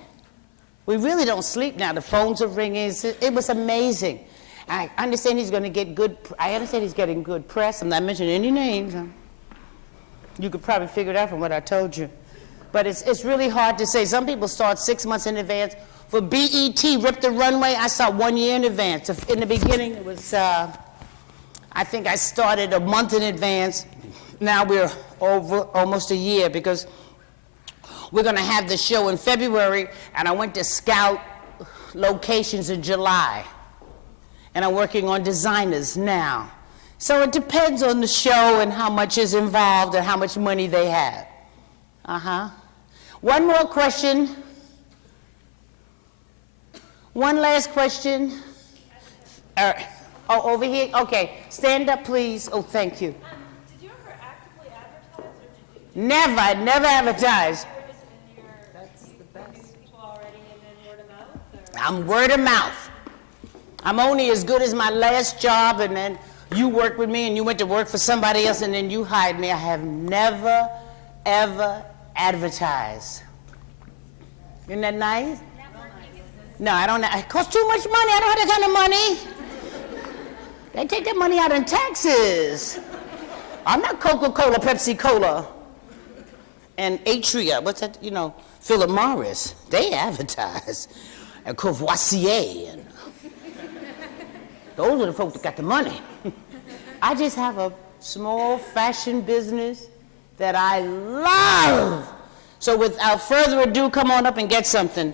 We really don't sleep now. The phones are ringing. It was amazing. I understand he's going to get good. I understand he's getting good press. I'm not mentioning any names. You could probably figure it out from what I told you. But it's really hard to say. Some people start 6 months in advance. For BET, Rip the Runway, I saw 1 year in advance. In the beginning, it was, I I think I started a month in advance. Now we're over almost a year because we're going to have the show in February, and I went to scout locations in July. And I'm working on designers now. So it depends on the show and how much is involved and how much money they have. One more question. One last question. Oh, over here? Okay. Stand up, please. Oh, thank you. Did you ever actively advertise, or did you Never advertise. That's the best. People already and then word of mouth? Or? I'm word of mouth. I'm only as good as my last job, and then you worked with me and you went to work for somebody else and then you hired me. I have never, ever advertised. Isn't that nice? No, I don't. It costs too much money. I don't have that kind of money. They take that money out in taxes. I'm not Coca-Cola, Pepsi-Cola, and Atria. What's that? You know, Philip Morris. They advertise. And Courvoisier. And those are the folks that got the money. I just have a small fashion business that I love. So without further ado, come on up and get something.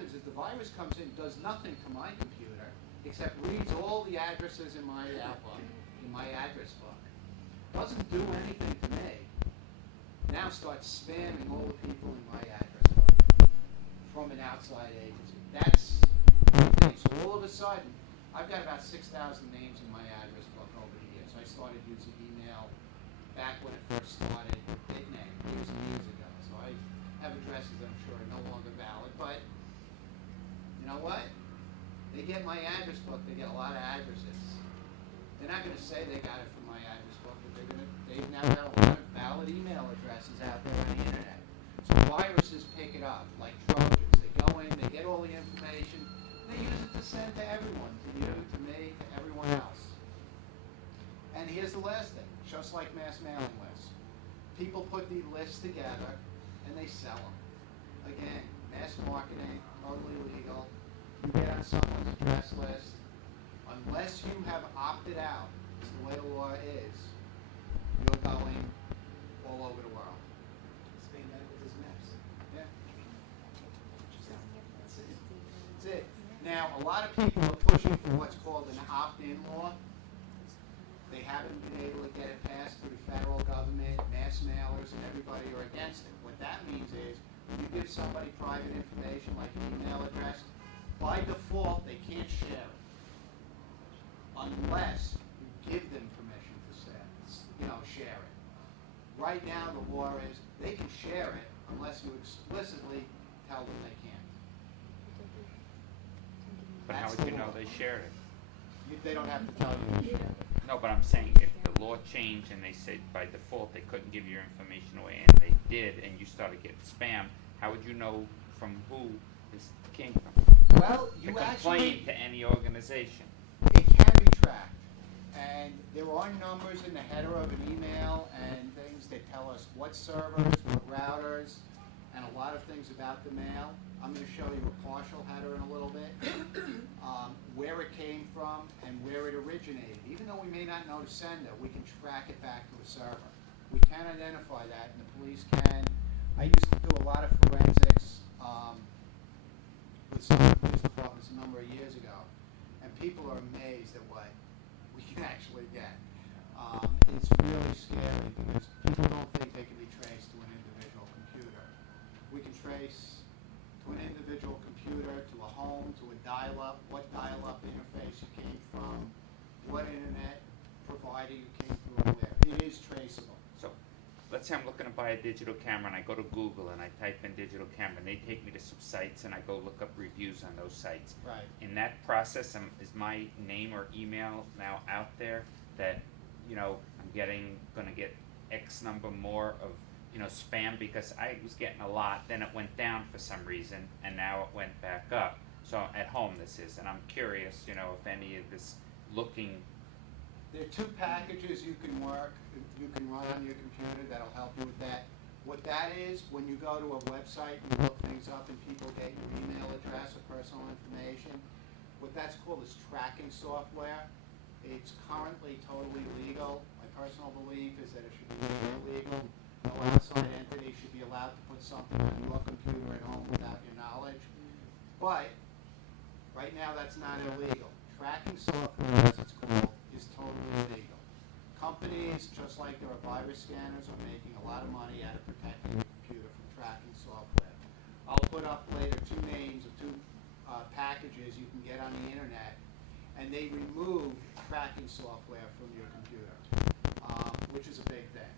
happens is the virus comes in, does nothing to my computer, except reads all the addresses in my outlook, in my address book. Doesn't do anything to me. Now starts spamming all the people in my address book from an outside agency. That's the thing. So all of a sudden, I've got about 6,000 names in my address book over the years. I started using email back when it first started, big name, years and years ago. So I have addresses that I'm sure are no longer valid, but you know what? They get my address book, they get a lot of addresses. They're not going to say they got it from my address book, but they've now got a lot of valid email addresses out there on the internet. So viruses pick it up like Trojans. They go in, they get all the information, they use it to send to everyone, to you, to me, to everyone else. And here's the last thing, just like mass mailing lists. People put the lists together and they sell them. Again, mass marketing, totally legal. You get on someone's address list, unless you have opted out, is the way the law is, you're going all over the world. Spain Medical is next. Yeah. That's it. That's it. Now, a lot of people are pushing for what's called an opt-in law. They haven't been able to get it passed through the federal government, mass mailers, and everybody are against it. What that means is, when you give somebody private information like an email address, by default, they can't share it unless you give them permission to share it. Right now, the law is they can share it unless you explicitly tell them they can't. But how That's would you the know law. they shared it? They don't have to tell you they share it. No, but I'm saying if the law changed and they said by default they couldn't give your information away and they did and you started getting spam, how would you know from who this came from? Well, you to actually, complain to any organization. it can be tracked. And there are numbers in the header of an email and things that tell us what servers, what routers, and a lot of things about the mail. I'm going to show you a partial header in a little bit, where it came from and where it originated. Even though we may not know the sender, we can track it back to a server. We can identify that, and the police can. I used to do a lot of forensics with some of the police departments a number of years ago, and people are amazed at what we can actually get. It's really scary because people don't think they can be traced to an individual computer. We can trace to an individual computer, to a home, to a dial-up, what dial-up interface you came from, what internet provider you came through, and where. It is traceable. So let's say I'm looking to buy a digital camera and I go to Google and I type in digital camera and they take me to some sites and I go look up reviews on those sites. Right. In that process, is my name or email now out there that, I'm gonna get X number more of, spam because I was getting a lot, then it went down for some reason, and now it went back up. So at home this is, and I'm curious, if any of this looking. There are two packages you can run on your computer that'll help you with that. What that is, when you go to a website and you look things up and people get your email address or personal information, what that's called is tracking software. It's currently totally legal. My personal belief is that it should be illegal. No outside entity should be allowed to put something on your computer at home without your knowledge. But right now that's not illegal. Tracking software, as it's called, is totally legal. Companies, just like there are virus scanners, are making a lot of money out of protecting your computer from tracking software. I'll put up later two names of two packages you can get on the internet, and they remove tracking software from your computer, which is a big thing.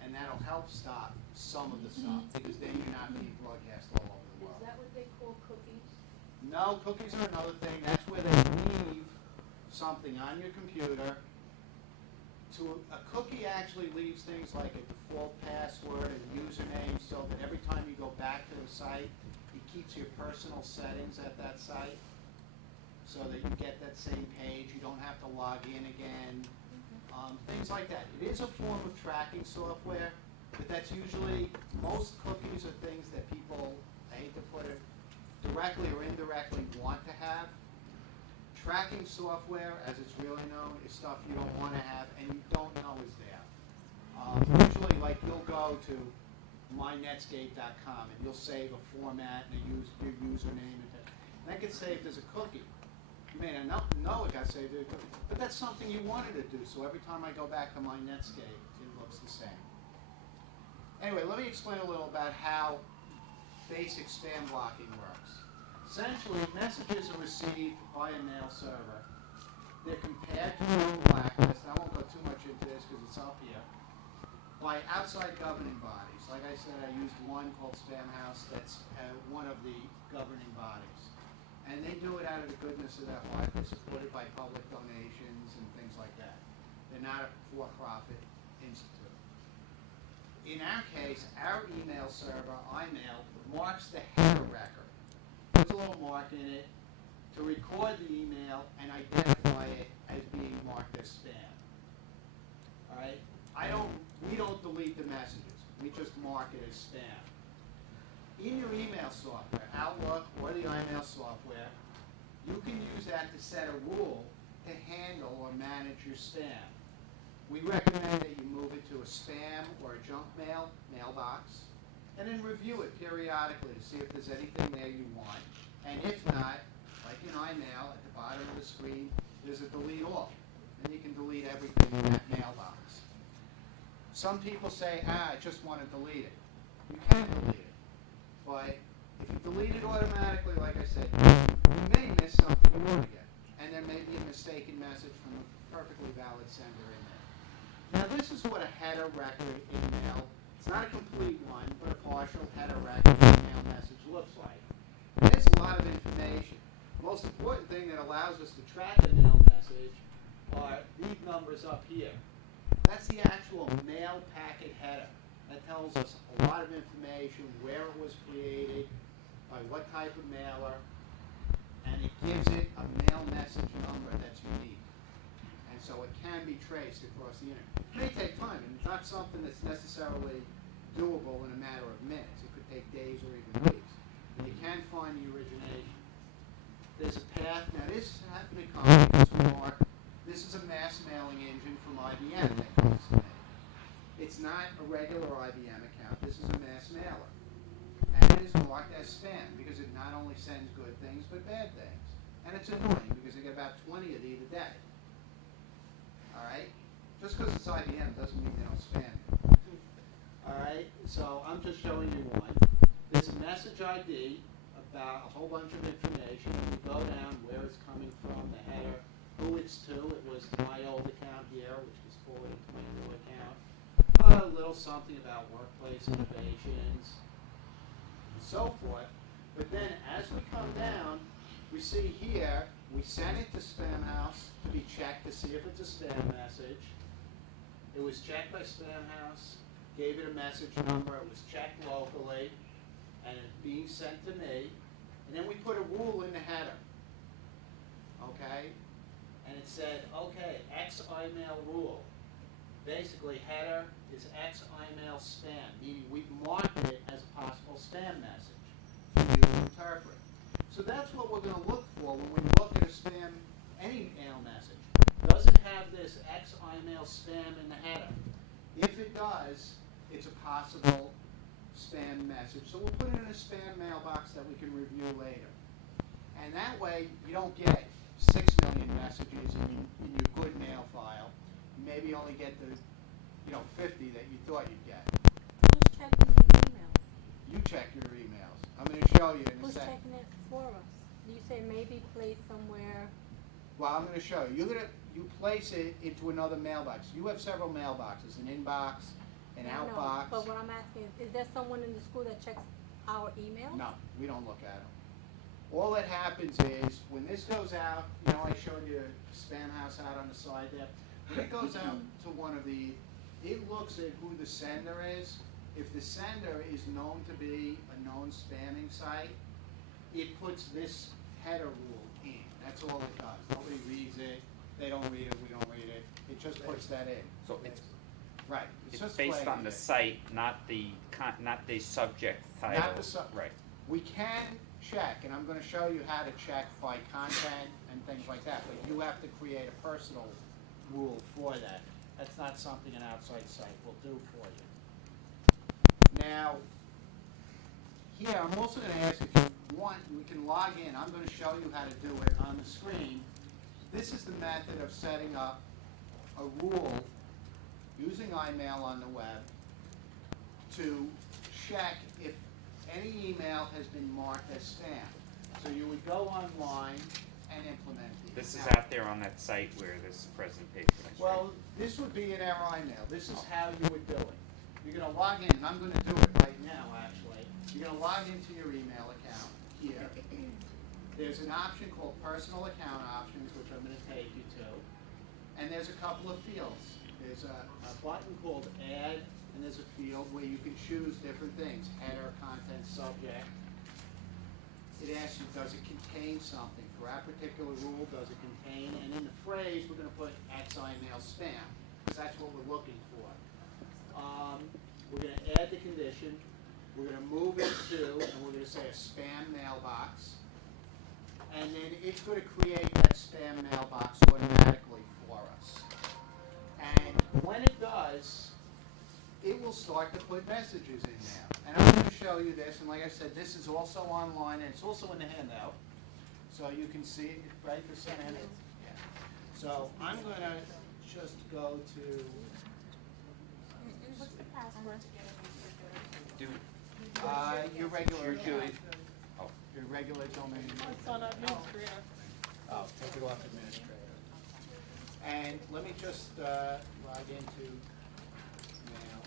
And that'll help stop some of the stuff, because then you're not being broadcast all over the world. Is that what they call cookies? No, cookies are another thing. That's where they leave something on your computer. A cookie actually leaves things like a default password and username, so that every time you go back to the site, it keeps your personal settings at that site, so that you get that same page. You don't have to log in again. Things like that. It is a form of tracking software, but that's usually, most cookies are things that people, I hate to put it, directly or indirectly want to have. Tracking software, as it's really known, is stuff you don't want to have and you don't know is there. Usually, like, you'll go to mynetscape.com and you'll save a format and your username, and That gets saved as a cookie. You may not know it got saved as a cookie, but that's something you wanted to do, so every time I go back to my Netscape, it looks the same. Anyway, let me explain a little about how basic spam blocking works. Essentially, messages are received by a mail server. They're compared to a blacklist. I won't go too much into this because it's up here. By outside governing bodies. Like I said, I used one called Spam House. That's one of the governing bodies. And they do it out of the goodness of their heart. They're supported by public donations and things like that. They're not a for-profit institute. In our case, our email server, iMail, marks the header record. Puts a little mark in it to record the email and identify it as being marked as spam. All right? We don't delete the messages. We just mark it as spam. In your email software, Outlook or the iMail software, you can use that to set a rule to handle or manage your spam. We recommend that you move it to a spam or a junk mail mailbox, and then review it periodically to see if there's anything there you want. And if not, like in iMail, at the bottom of the screen, there's a delete all. And you can delete everything in that mailbox. Some people say, I just want to delete it. You can delete it. But if you delete it automatically, like I said, you may miss something you want to get. And there may be a mistaken message from a perfectly valid sender in there. Now this is what a header record in mail, it's not a complete one, but a partial header record email message looks like. And there's a lot of information. The most important thing that allows us to track a mail message are these numbers up here. That's the actual mail packet header. That tells us a lot of information, where it was created, by what type of mailer, and it gives it a mail message number that's unique. And so it can be traced across the internet. It may take time, and it's not something that's necessarily doable in a matter of minutes. It could take days or even weeks. And you can find the origination. There's a path. Now this happened to come because this is a mass mailing engine from IBM that comes to me. It's not a regular IBM account. This is a mass mailer. And it is marked as spam because it not only sends good things, but bad things. And it's annoying because I get about 20 of these a day. All right? Just because it's IBM doesn't mean they don't spam you. All right? So I'm just showing you one. There's a message ID about a whole bunch of information. And we go down where it's coming from, the header, who it's to. It was my old account here, which was forwarded to my new account. A little something about workplace innovations, and so forth. But then as we come down, we see here, we sent it to Spam House to be checked to see if it's a spam message. It was checked by Spam House, gave it a message number, it was checked locally, and it's being sent to me. And then we put a rule in the header, okay? And it said, okay, X iMail rule. Basically, header is X iMail spam, meaning we've marked it as a possible spam message for you to interpret. So that's what we're going to look for when we look at a spam, any mail message. Does it have this X iMail spam in the header? If it does, it's a possible spam message. So we'll put it in a spam mailbox that we can review later. And that way, you don't get 6 million messages in your good mail file. Maybe only get the 50 that you thought you'd get. Who's checking the emails? You check your emails. I'm going to show you in a Who's second. checking it for us? You say maybe place somewhere. Well, I'm going to show you. You place it into another mailbox. You have several mailboxes, an inbox, an outbox. But what I'm asking is there someone in the school that checks our emails? No, we don't look at them. All that happens is when this goes out, I showed you Spam House out on the side there. When it goes out to one of the, it looks at who the sender is. If the sender is known to be a known spamming site, it puts this header rule in. That's all it does. Nobody reads it. They don't read it. We don't read it. It just puts that in. So it's Right. it's just based flagging on the it. site, not the subject title. Not the Right. We can check, and I'm going to show you how to check by content and things like that, but you have to create a personal rule for that. That's not something an outside site will do for you. Now, here, I'm also going to ask if you want, we can log in. I'm going to show you how to do it on the screen. This is the method of setting up a rule using iMail on the web to check if any email has been marked as spam. So you would go online and implement these. This is Now, out there on that site where this presentation is. well, this would be in our iMail. This is how you would do it. You're going to log in, and I'm going to do it right now, actually. You're going to log into your email account here. There's an option called Personal Account Options, which I'm going to take you to. And there's a couple of fields. There's a button called Add, and there's a field where you can choose different things. Header, content, subject. It asks you, does it contain something? For our particular rule, does it contain? And in the phrase, we're going to put @imail spam, because that's what we're looking for. We're going to add the condition. We're going to move it to, and we're going to say a spam mailbox. And then it's going to create that spam mailbox automatically for us. And when it does, it will start to put messages in there. And I'm going to show you this, and like I said, this is also online, and it's also in the handout. So you can see it, right, for some handout? Yeah. So I'm going to just go to... What's the password? Your regular... Oh. Your regular domain. It's on administrator. Oh, take it off administrator. And let me just log into mail.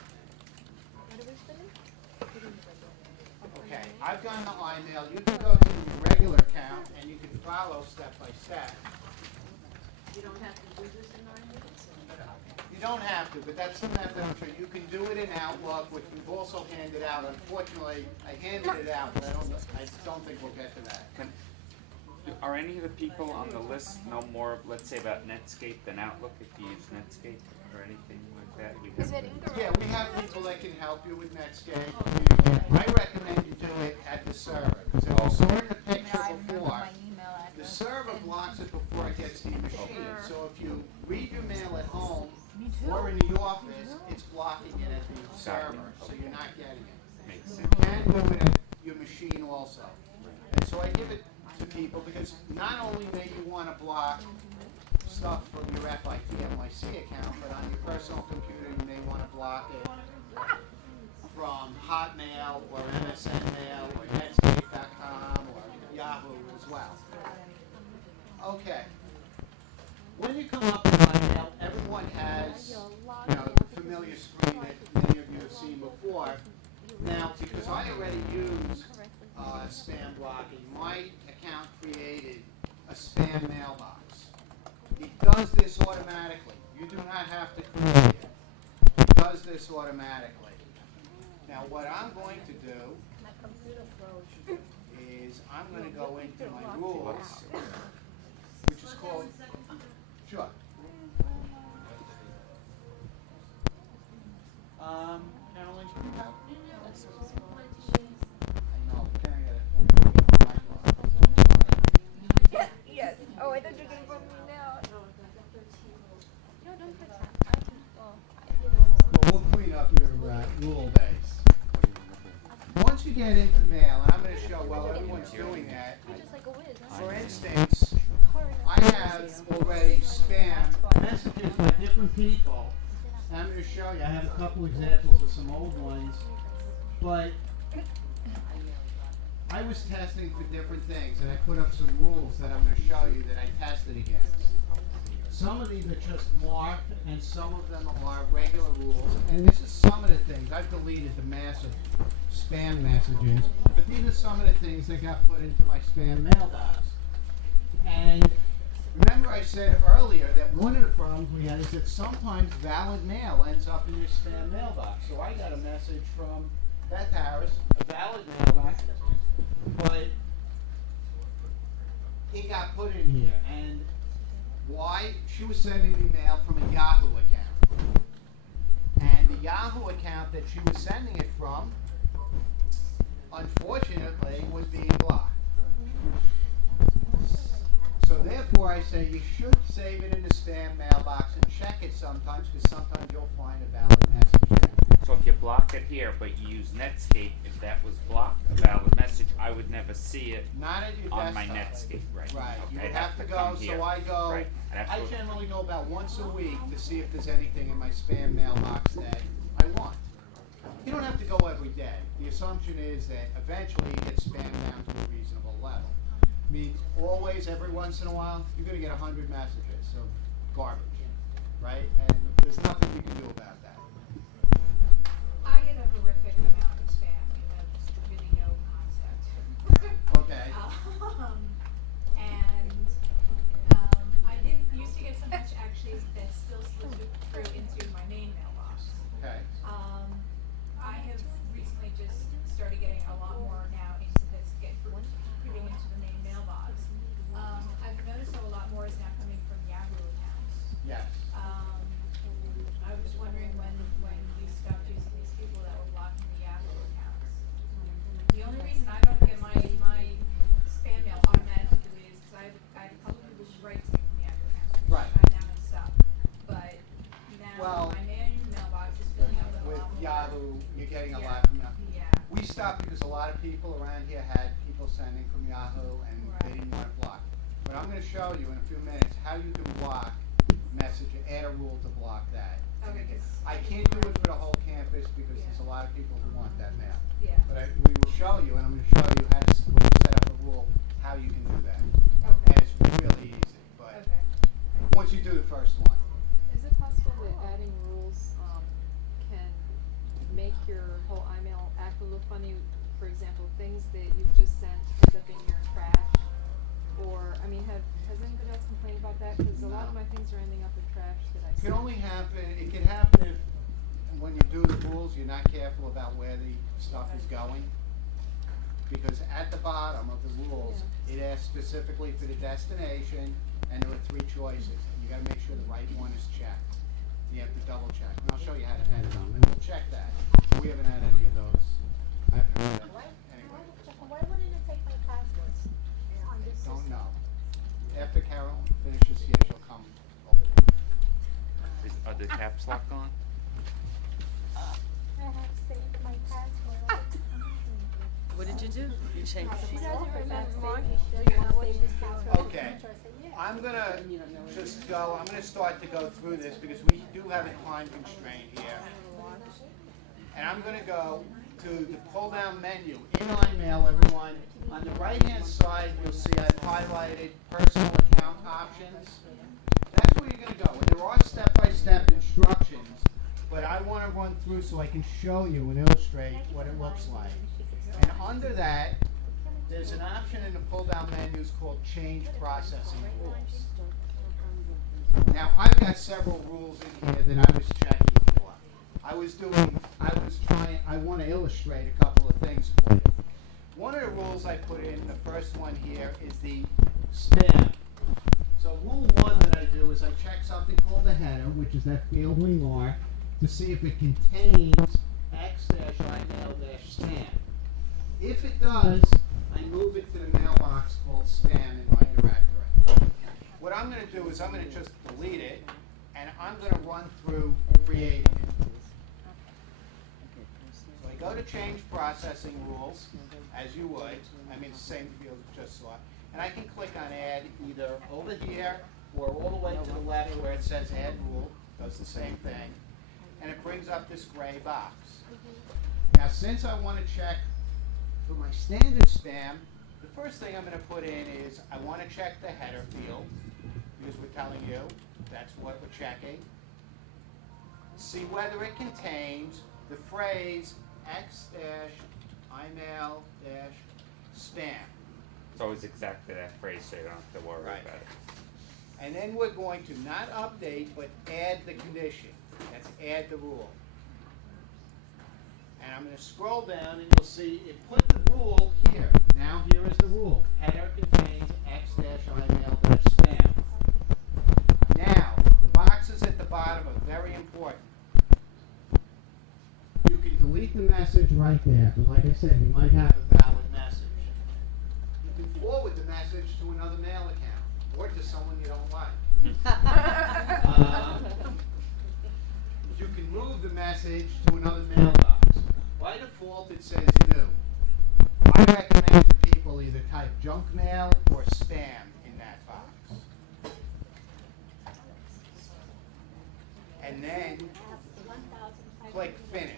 What do we put in? Okay, I've gone to iMail. You can go to your regular account and you can follow step by step. You don't have to do this in our meetings? You don't have to, but that's the method I'm sure. You can do it in Outlook, which we've also handed out. Unfortunately, I handed it out, but I don't think we'll get to that. Are any of the people on the list know more, let's say, about Netscape than Outlook, if you use Netscape or anything like that? We have Yeah, we have people that can help you with Netscape. I recommend you do it at the server, because if you saw in the picture before, the server blocks it before it gets to your machine. So if you read your mail at home or in the office, it's blocking it at the server, so you're not getting it. Makes You sense. can do it at your machine also. And so I give it to people because not only may you want to block stuff from your FIT-NYC account, but on your personal computer you may want to block it from Hotmail or MSN Mail or Netscape.com or Yahoo as well. Okay. When you come up with iMail, everyone has, the familiar screen that many of you have seen before. Now, because I already use spam blocking, my account created a spam mailbox. It does this automatically. You do not have to create it. It does this automatically. Now, what I'm going to do is I'm going to go into my rules, which is called... Sure. Caroline, can you help? I know, but then I gotta... Yes. Oh, I thought you were going to put me now. No, don't put that. Well, we'll clean up your rule base. Once you get into mail, and I'm going to show while everyone's doing that, You're just like a whiz, huh? for instance, I have already spam messages by different people. And I'm going to show you. I have a couple examples of some old ones. But I was testing for different things, and I put up some rules that I'm going to show you that I tested against. Some of these are just marked, and some of them are regular rules. And this is some of the things. I've deleted the massive spam messages, but these are some of the things that got put into my spam mailbox. And remember I said earlier that one of the problems we had is that sometimes valid mail ends up in your spam mailbox. So I got a message from Beth Harris, a valid mailbox, but it got put in here. And why? She was sending me mail from a Yahoo account. And the Yahoo account that she was sending it from, unfortunately, was being blocked. So therefore I say you should save it in the spam mailbox and check it sometimes, because sometimes you'll find a valid message there. So if you block it here, but you use Netscape, if that was blocked, a valid message, I would never see it Not at your on my desktop. Netscape, right? Right, you Okay, would I'd have to come go, here. so I go, Right, I'd have to I go- generally go about once a week to see if there's anything in my spam mailbox that I want. You don't have to go every day. The assumption is that eventually it gets spammed down to a reasonable level. Means always, every once in a while, you're gonna get 100 messages of garbage, right? And there's nothing you can do about that. I get a horrific amount of spam. You have really no concept. Okay. I didn't used to get so much actually that still slipped through into my main mailbox. Okay. I have recently just started getting a lot more now into this, creeping into the main mailbox. I've noticed a lot more is now coming from Yahoo accounts. Yes. I was wondering when you stopped using these people that were blocking the Yahoo accounts. The only reason I don't get my spam mail automatically deleted is because I have a couple people who write to me from Yahoo accounts. which Right. I now have stopped. But now Well, my main mailbox is filling up with a With lot more. Yahoo, you're getting a Yeah. lot from Yahoo. Yeah. We stopped because a lot of people around here had people sending from Yahoo and they Right. didn't want it blocked. But I'm gonna show you in a few minutes how you can block message, add a rule to block that. And Okay, again, 'cause- I can't do it for the whole campus because there's a lot of people who want that mail. Yeah. But we will show you, and I'm gonna show you how to, when you set up a rule, how you can do that. Okay. And it's really easy, but Okay. once you do the first one. Is it possible that adding rules can make your whole email act a little funny? For example, things that you've just sent end up in your trash, or I mean, has anybody else complained about that? Because a lot of my things are ending up in trash that I It sent. can only happen, it can happen if, when you do the rules, you're not careful about where the stuff is going. Because at the bottom of the rules, it asks specifically for the destination, and there are 3 choices. And you gotta make sure the right one is checked. You have to double check, and I'll show you how to edit them, and we'll check that. We haven't had any of those. I haven't had any anyway. Why wouldn't it take my passwords on this system? Don't know. After Carol finishes here, she'll come over there. Are the caps lock on? I have saved my password. What did you do? You changed She it? doesn't remember mine. Do you want to save this password? Okay. So I say, yeah. I'm gonna just go, I'm gonna start to go through this because we do have a time constraint here. And I'm gonna go to the pull-down menu in iMail, everyone. On the right-hand side, you'll see I've highlighted personal account options. That's where you're gonna go. And there are step-by-step instructions, but I wanna run through so I can show you and illustrate what it looks like. And under that, there's an option in the pull-down menus called Change Processing Rules. Now, I've got several rules in here that I was checking for. I want to illustrate a couple of things for you. One of the rules I put in, the first one here, is the spam. So rule 1 that I do is I check something called the header, which is that field we mark, to see if it contains x-imail-spam. If it does, I move it to the mailbox called spam in my directory. What I'm going to do is I'm going to just delete it, and I'm going to run through creating it. So I go to change processing rules, as you would. I mean, it's the same field you just saw. And I can click on add either over here or all the way to the left where it says add rule. Does the same thing. And it brings up this gray box. Now, since I want to check for my standard spam, the first thing I'm going to put in is I want to check the header field, because we're telling you that's what we're checking. See whether it contains the phrase x-imail-spam. It's always exactly that phrase, so you don't have to worry Right. about it. And then we're going to not update, but add the condition. That's add the rule. And I'm going to scroll down, and you'll see it put the rule here. Now here is the rule. Header contains x-imail-spam. Now, the boxes at the bottom are very important. You can delete the message right there, but like I said, you might have a valid message. You can forward the message to another mail account, or to someone you don't like. you can move the message to another mailbox. By default, it says new. I recommend to people either type junk mail or spam in that box. And then click finish.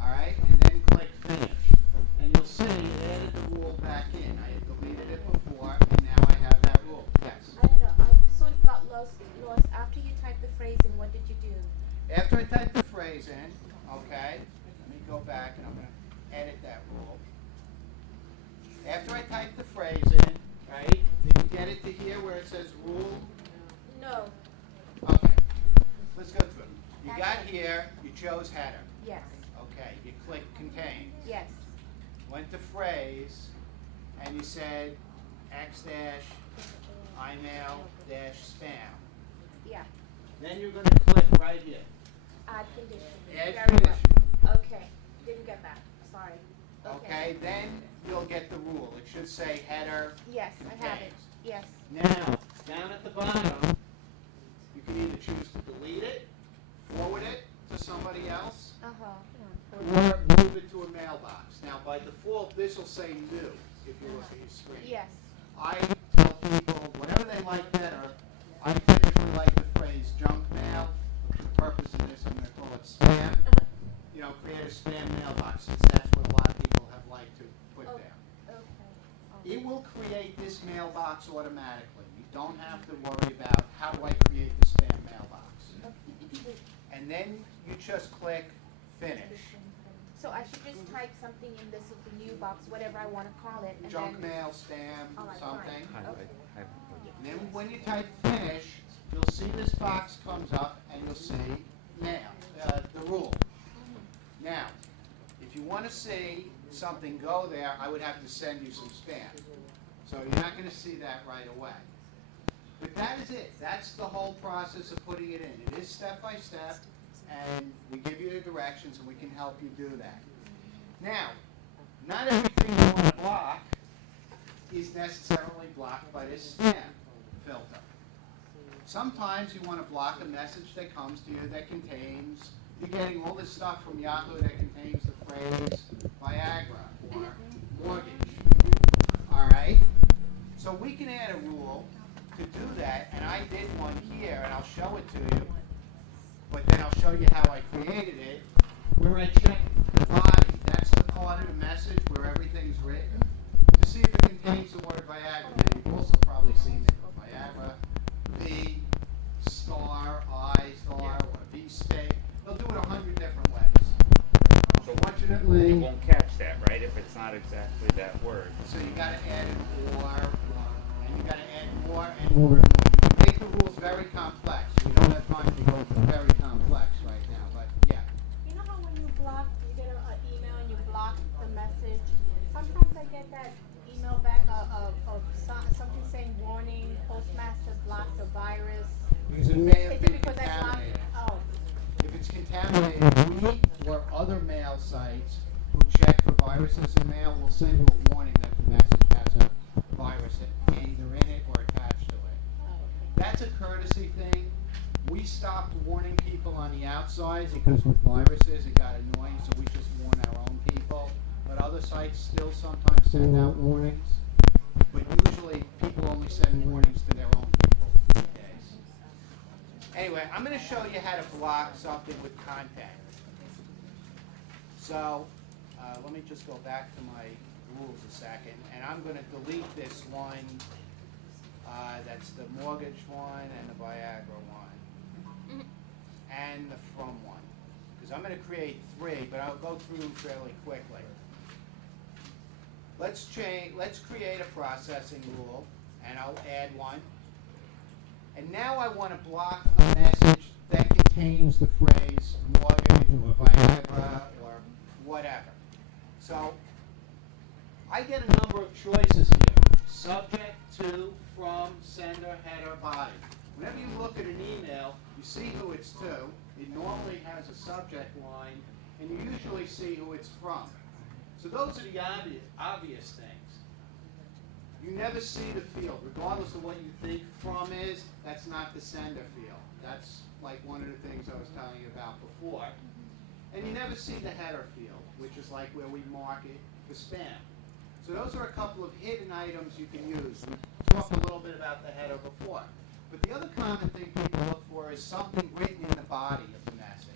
All right, and then click finish. And you'll see it added the rule back in. I had deleted it before, and now I have that rule. Yes? I don't know, I sort of got lost. After you typed the phrase in, what did you do? After I type the phrase in, okay, let me go back and I'm going to edit that rule. After I type the phrase in, right, did you get it to here where it says rule? No. Okay, let's go through it. You got here, you chose header. Yes. Okay, you click contain. Yes. Went to phrase, and you said x dash imail dash spam. Yeah. Then you're going to click right here. Add condition. Add Very condition. well. Okay. Didn't get that. Sorry. Okay, then you'll get the rule. It should say header. Yes, I have it. Yes. Now, down at the bottom, you can either choose to delete it, forward it to somebody else, or move it to a mailbox. Now, by default, this will say new if you look at your screen. Yes. I tell people whatever they like better. I typically like the phrase junk mail. For the purpose of this, I'm going to call it spam. You know, create a spam mailbox, since that's what a lot of people have liked to put there. Okay. It will create this mailbox automatically. You don't have to worry about how do I create the spam mailbox. And then you just click finish. So I should just type something in this new box, whatever I want to call it, and Junk then. mail, spam, All right, something. fine. Okay. And then when you type finish, you'll see this box comes up and you'll see mail, the rule. Now, if you want to see something go there, I would have to send you some spam. So you're not going to see that right away. But that is it. That's the whole process of putting it in. It is step by step, and we give you the directions and we can help you do that. Now, not everything you want to block is necessarily blocked by this spam filter. Sometimes you want to block a message that comes to you that contains, you're getting all this stuff from Yahoo that contains the phrase Viagra or mortgage. All right? So we can add a rule to do that, and I did one here, and I'll show it to you, but then I'll show you how I created it, where I check the body. That's the part of the message where everything's written, to see if it contains the word Viagra. Now, you've also probably seen it, Viagra, V, star, I, star, or V space. They'll do it 100 different ways. So Unfortunately, it won't catch that, right? If it's not exactly that word. so you got to add an or, and you got to add more and more. You can make the rules very complex. We don't have time to go very complex right now, but yeah. You know how when you block, you get an email and you block the message? Sometimes I get that email back of something saying warning, postmaster blocked the virus. Because it may have Is been it because I blocked? contaminated. Oh, If it's contaminated, we or other mail sites who check for viruses in mail will send you a warning that the message has a virus either in it or attached to it. That's a courtesy thing. We stopped warning people on the outside because with viruses it got annoying, so we just warn our own people. But other sites still sometimes send out warnings. But usually people only send warnings to their own people these days. Anyway, I'm going to show you how to block something with content. So, let me just go back to my rules a second, and I'm going to delete this one. That's the mortgage one and the Viagra one, and the from one. Because I'm going to create 3, but I'll go through them fairly quickly. Let's create a processing rule, and I'll add one. And now I want to block a message that contains the phrase mortgage or Viagra or whatever. So I get a number of choices here. Subject, to, from, sender, header, body. Whenever you look at an email, you see who it's to. It normally has a subject line, and you usually see who it's from. So those are the obvious things. You never see the field, regardless of what you think from is, that's not the sender field. That's like one of the things I was telling you about before. And you never see the header field, which is like where we mark it for spam. So those are a couple of hidden items you can use. We talked a little bit about the header before. But the other common thing people look for is something written in the body of the message.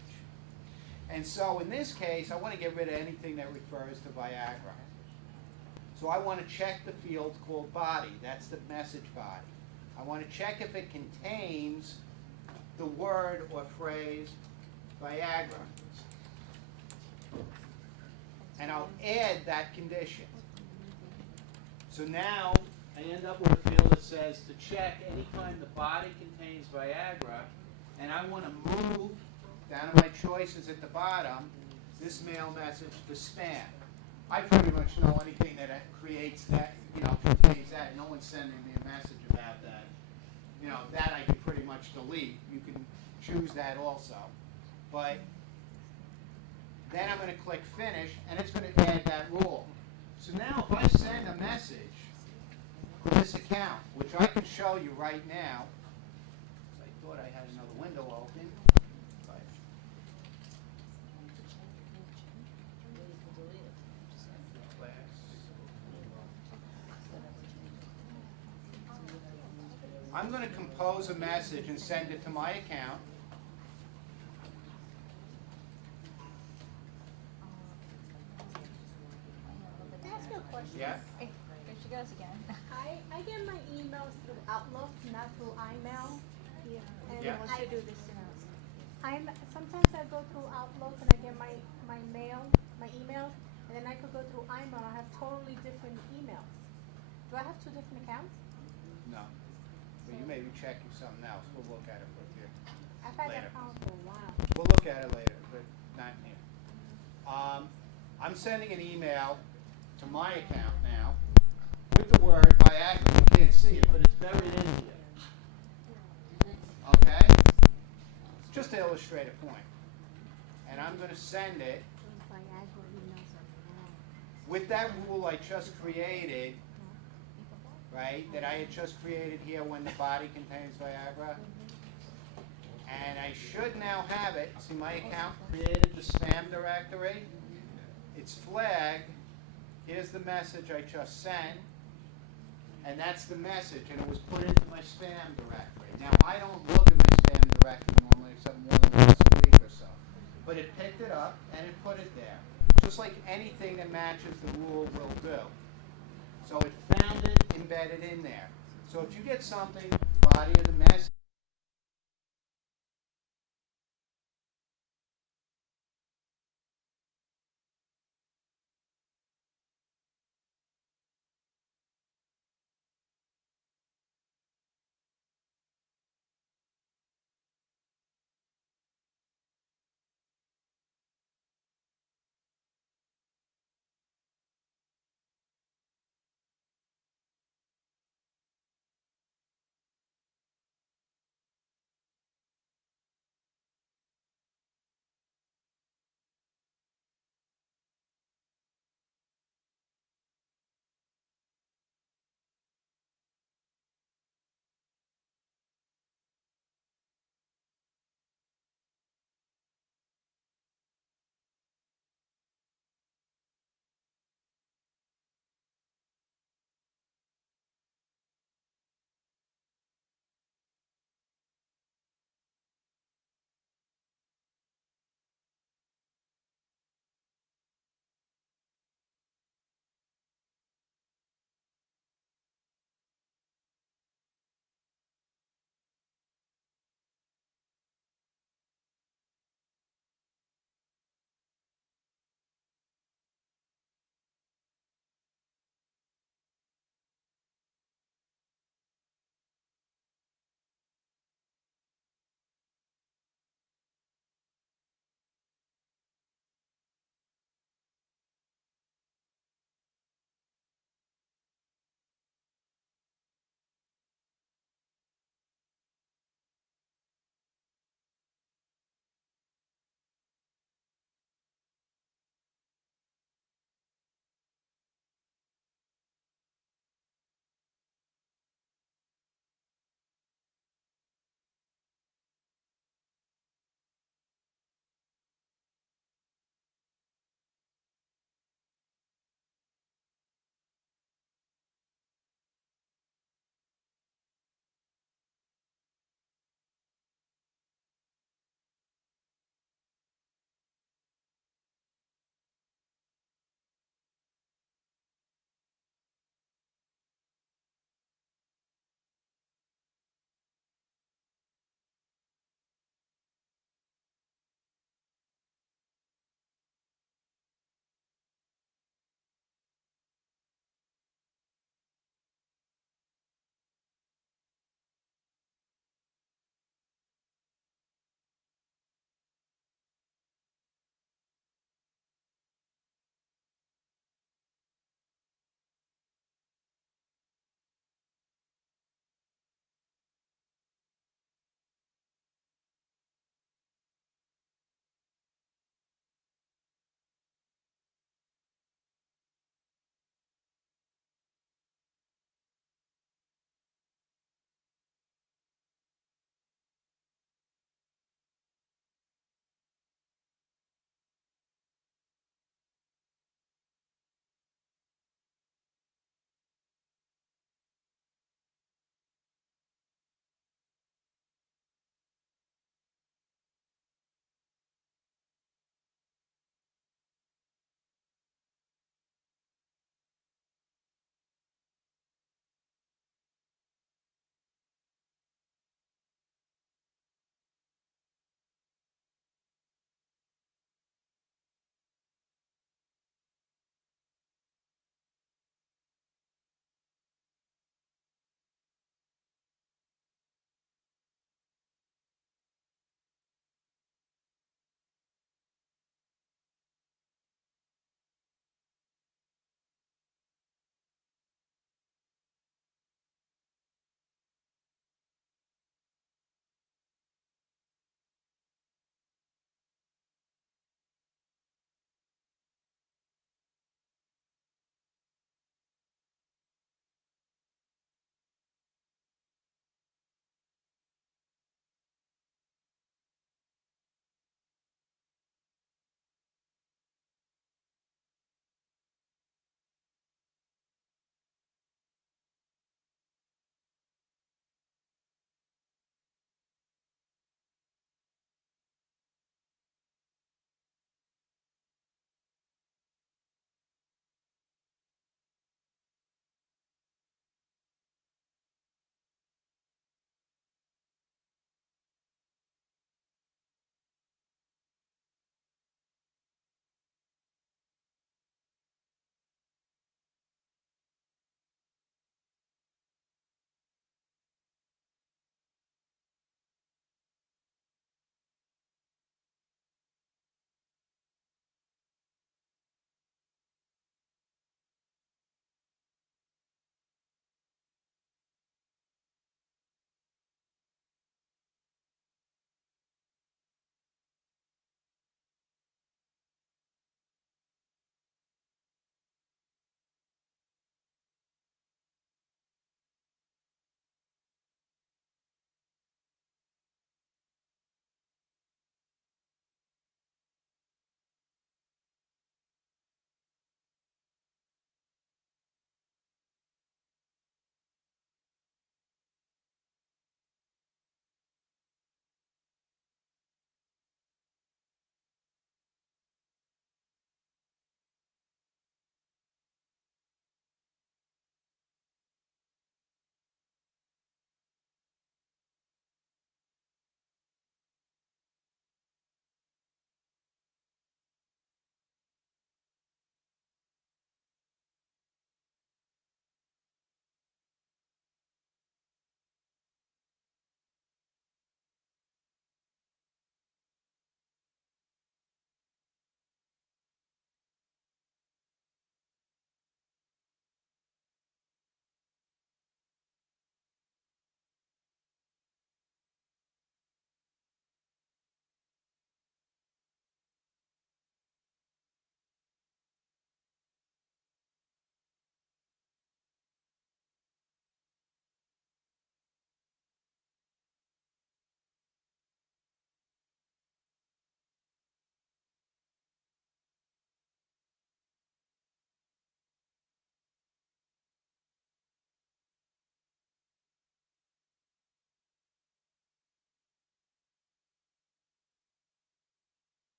And so in this case, I want to get rid of anything that refers to Viagra. So I want to check the field called body. That's the message body. I want to check if it contains the word or phrase Viagra. And I'll add that condition. So now I end up with a field that says to check anytime the body contains Viagra, and I want to move down to my choices at the bottom, this mail message to spam. I pretty much know anything that creates that, contains that. No one's sending me a message about that. That I can pretty much delete. You can choose that also. But then I'm going to click finish, and it's going to add that rule. So now if I send a message to this account, which I can show you right now, I thought I had another window open. But I'm going to compose a message and send it to my account. Can I ask you a question? Yeah. Here she goes again. I get my emails through Outlook, not through iMail. Yeah. And Yeah. I do this. Sometimes I go through Outlook and I get my mail, my email, and then I could go through iMail. I have totally different emails. Do I have two different accounts? No. But you may be checking something else. We'll look at it with you. I've had Later. that account for a while. We'll look at it later, but not here. I'm sending an email to my account now with the word Viagra. You can't see it, but it's buried in here. Okay? Just to illustrate a point. And I'm going to send it with that rule I just created, right, that I had just created here when the body contains Viagra. And I should now have it. See, my account created the spam directory. It's flagged. Here's the message I just sent. And that's the message, and it was put into my spam directory. Now, I don't look at my spam directory normally except more than once a week or so. But it picked it up, and it put it there. Just like anything that matches the rule will do. So it found it embedded in there. So if you get something, body of the message,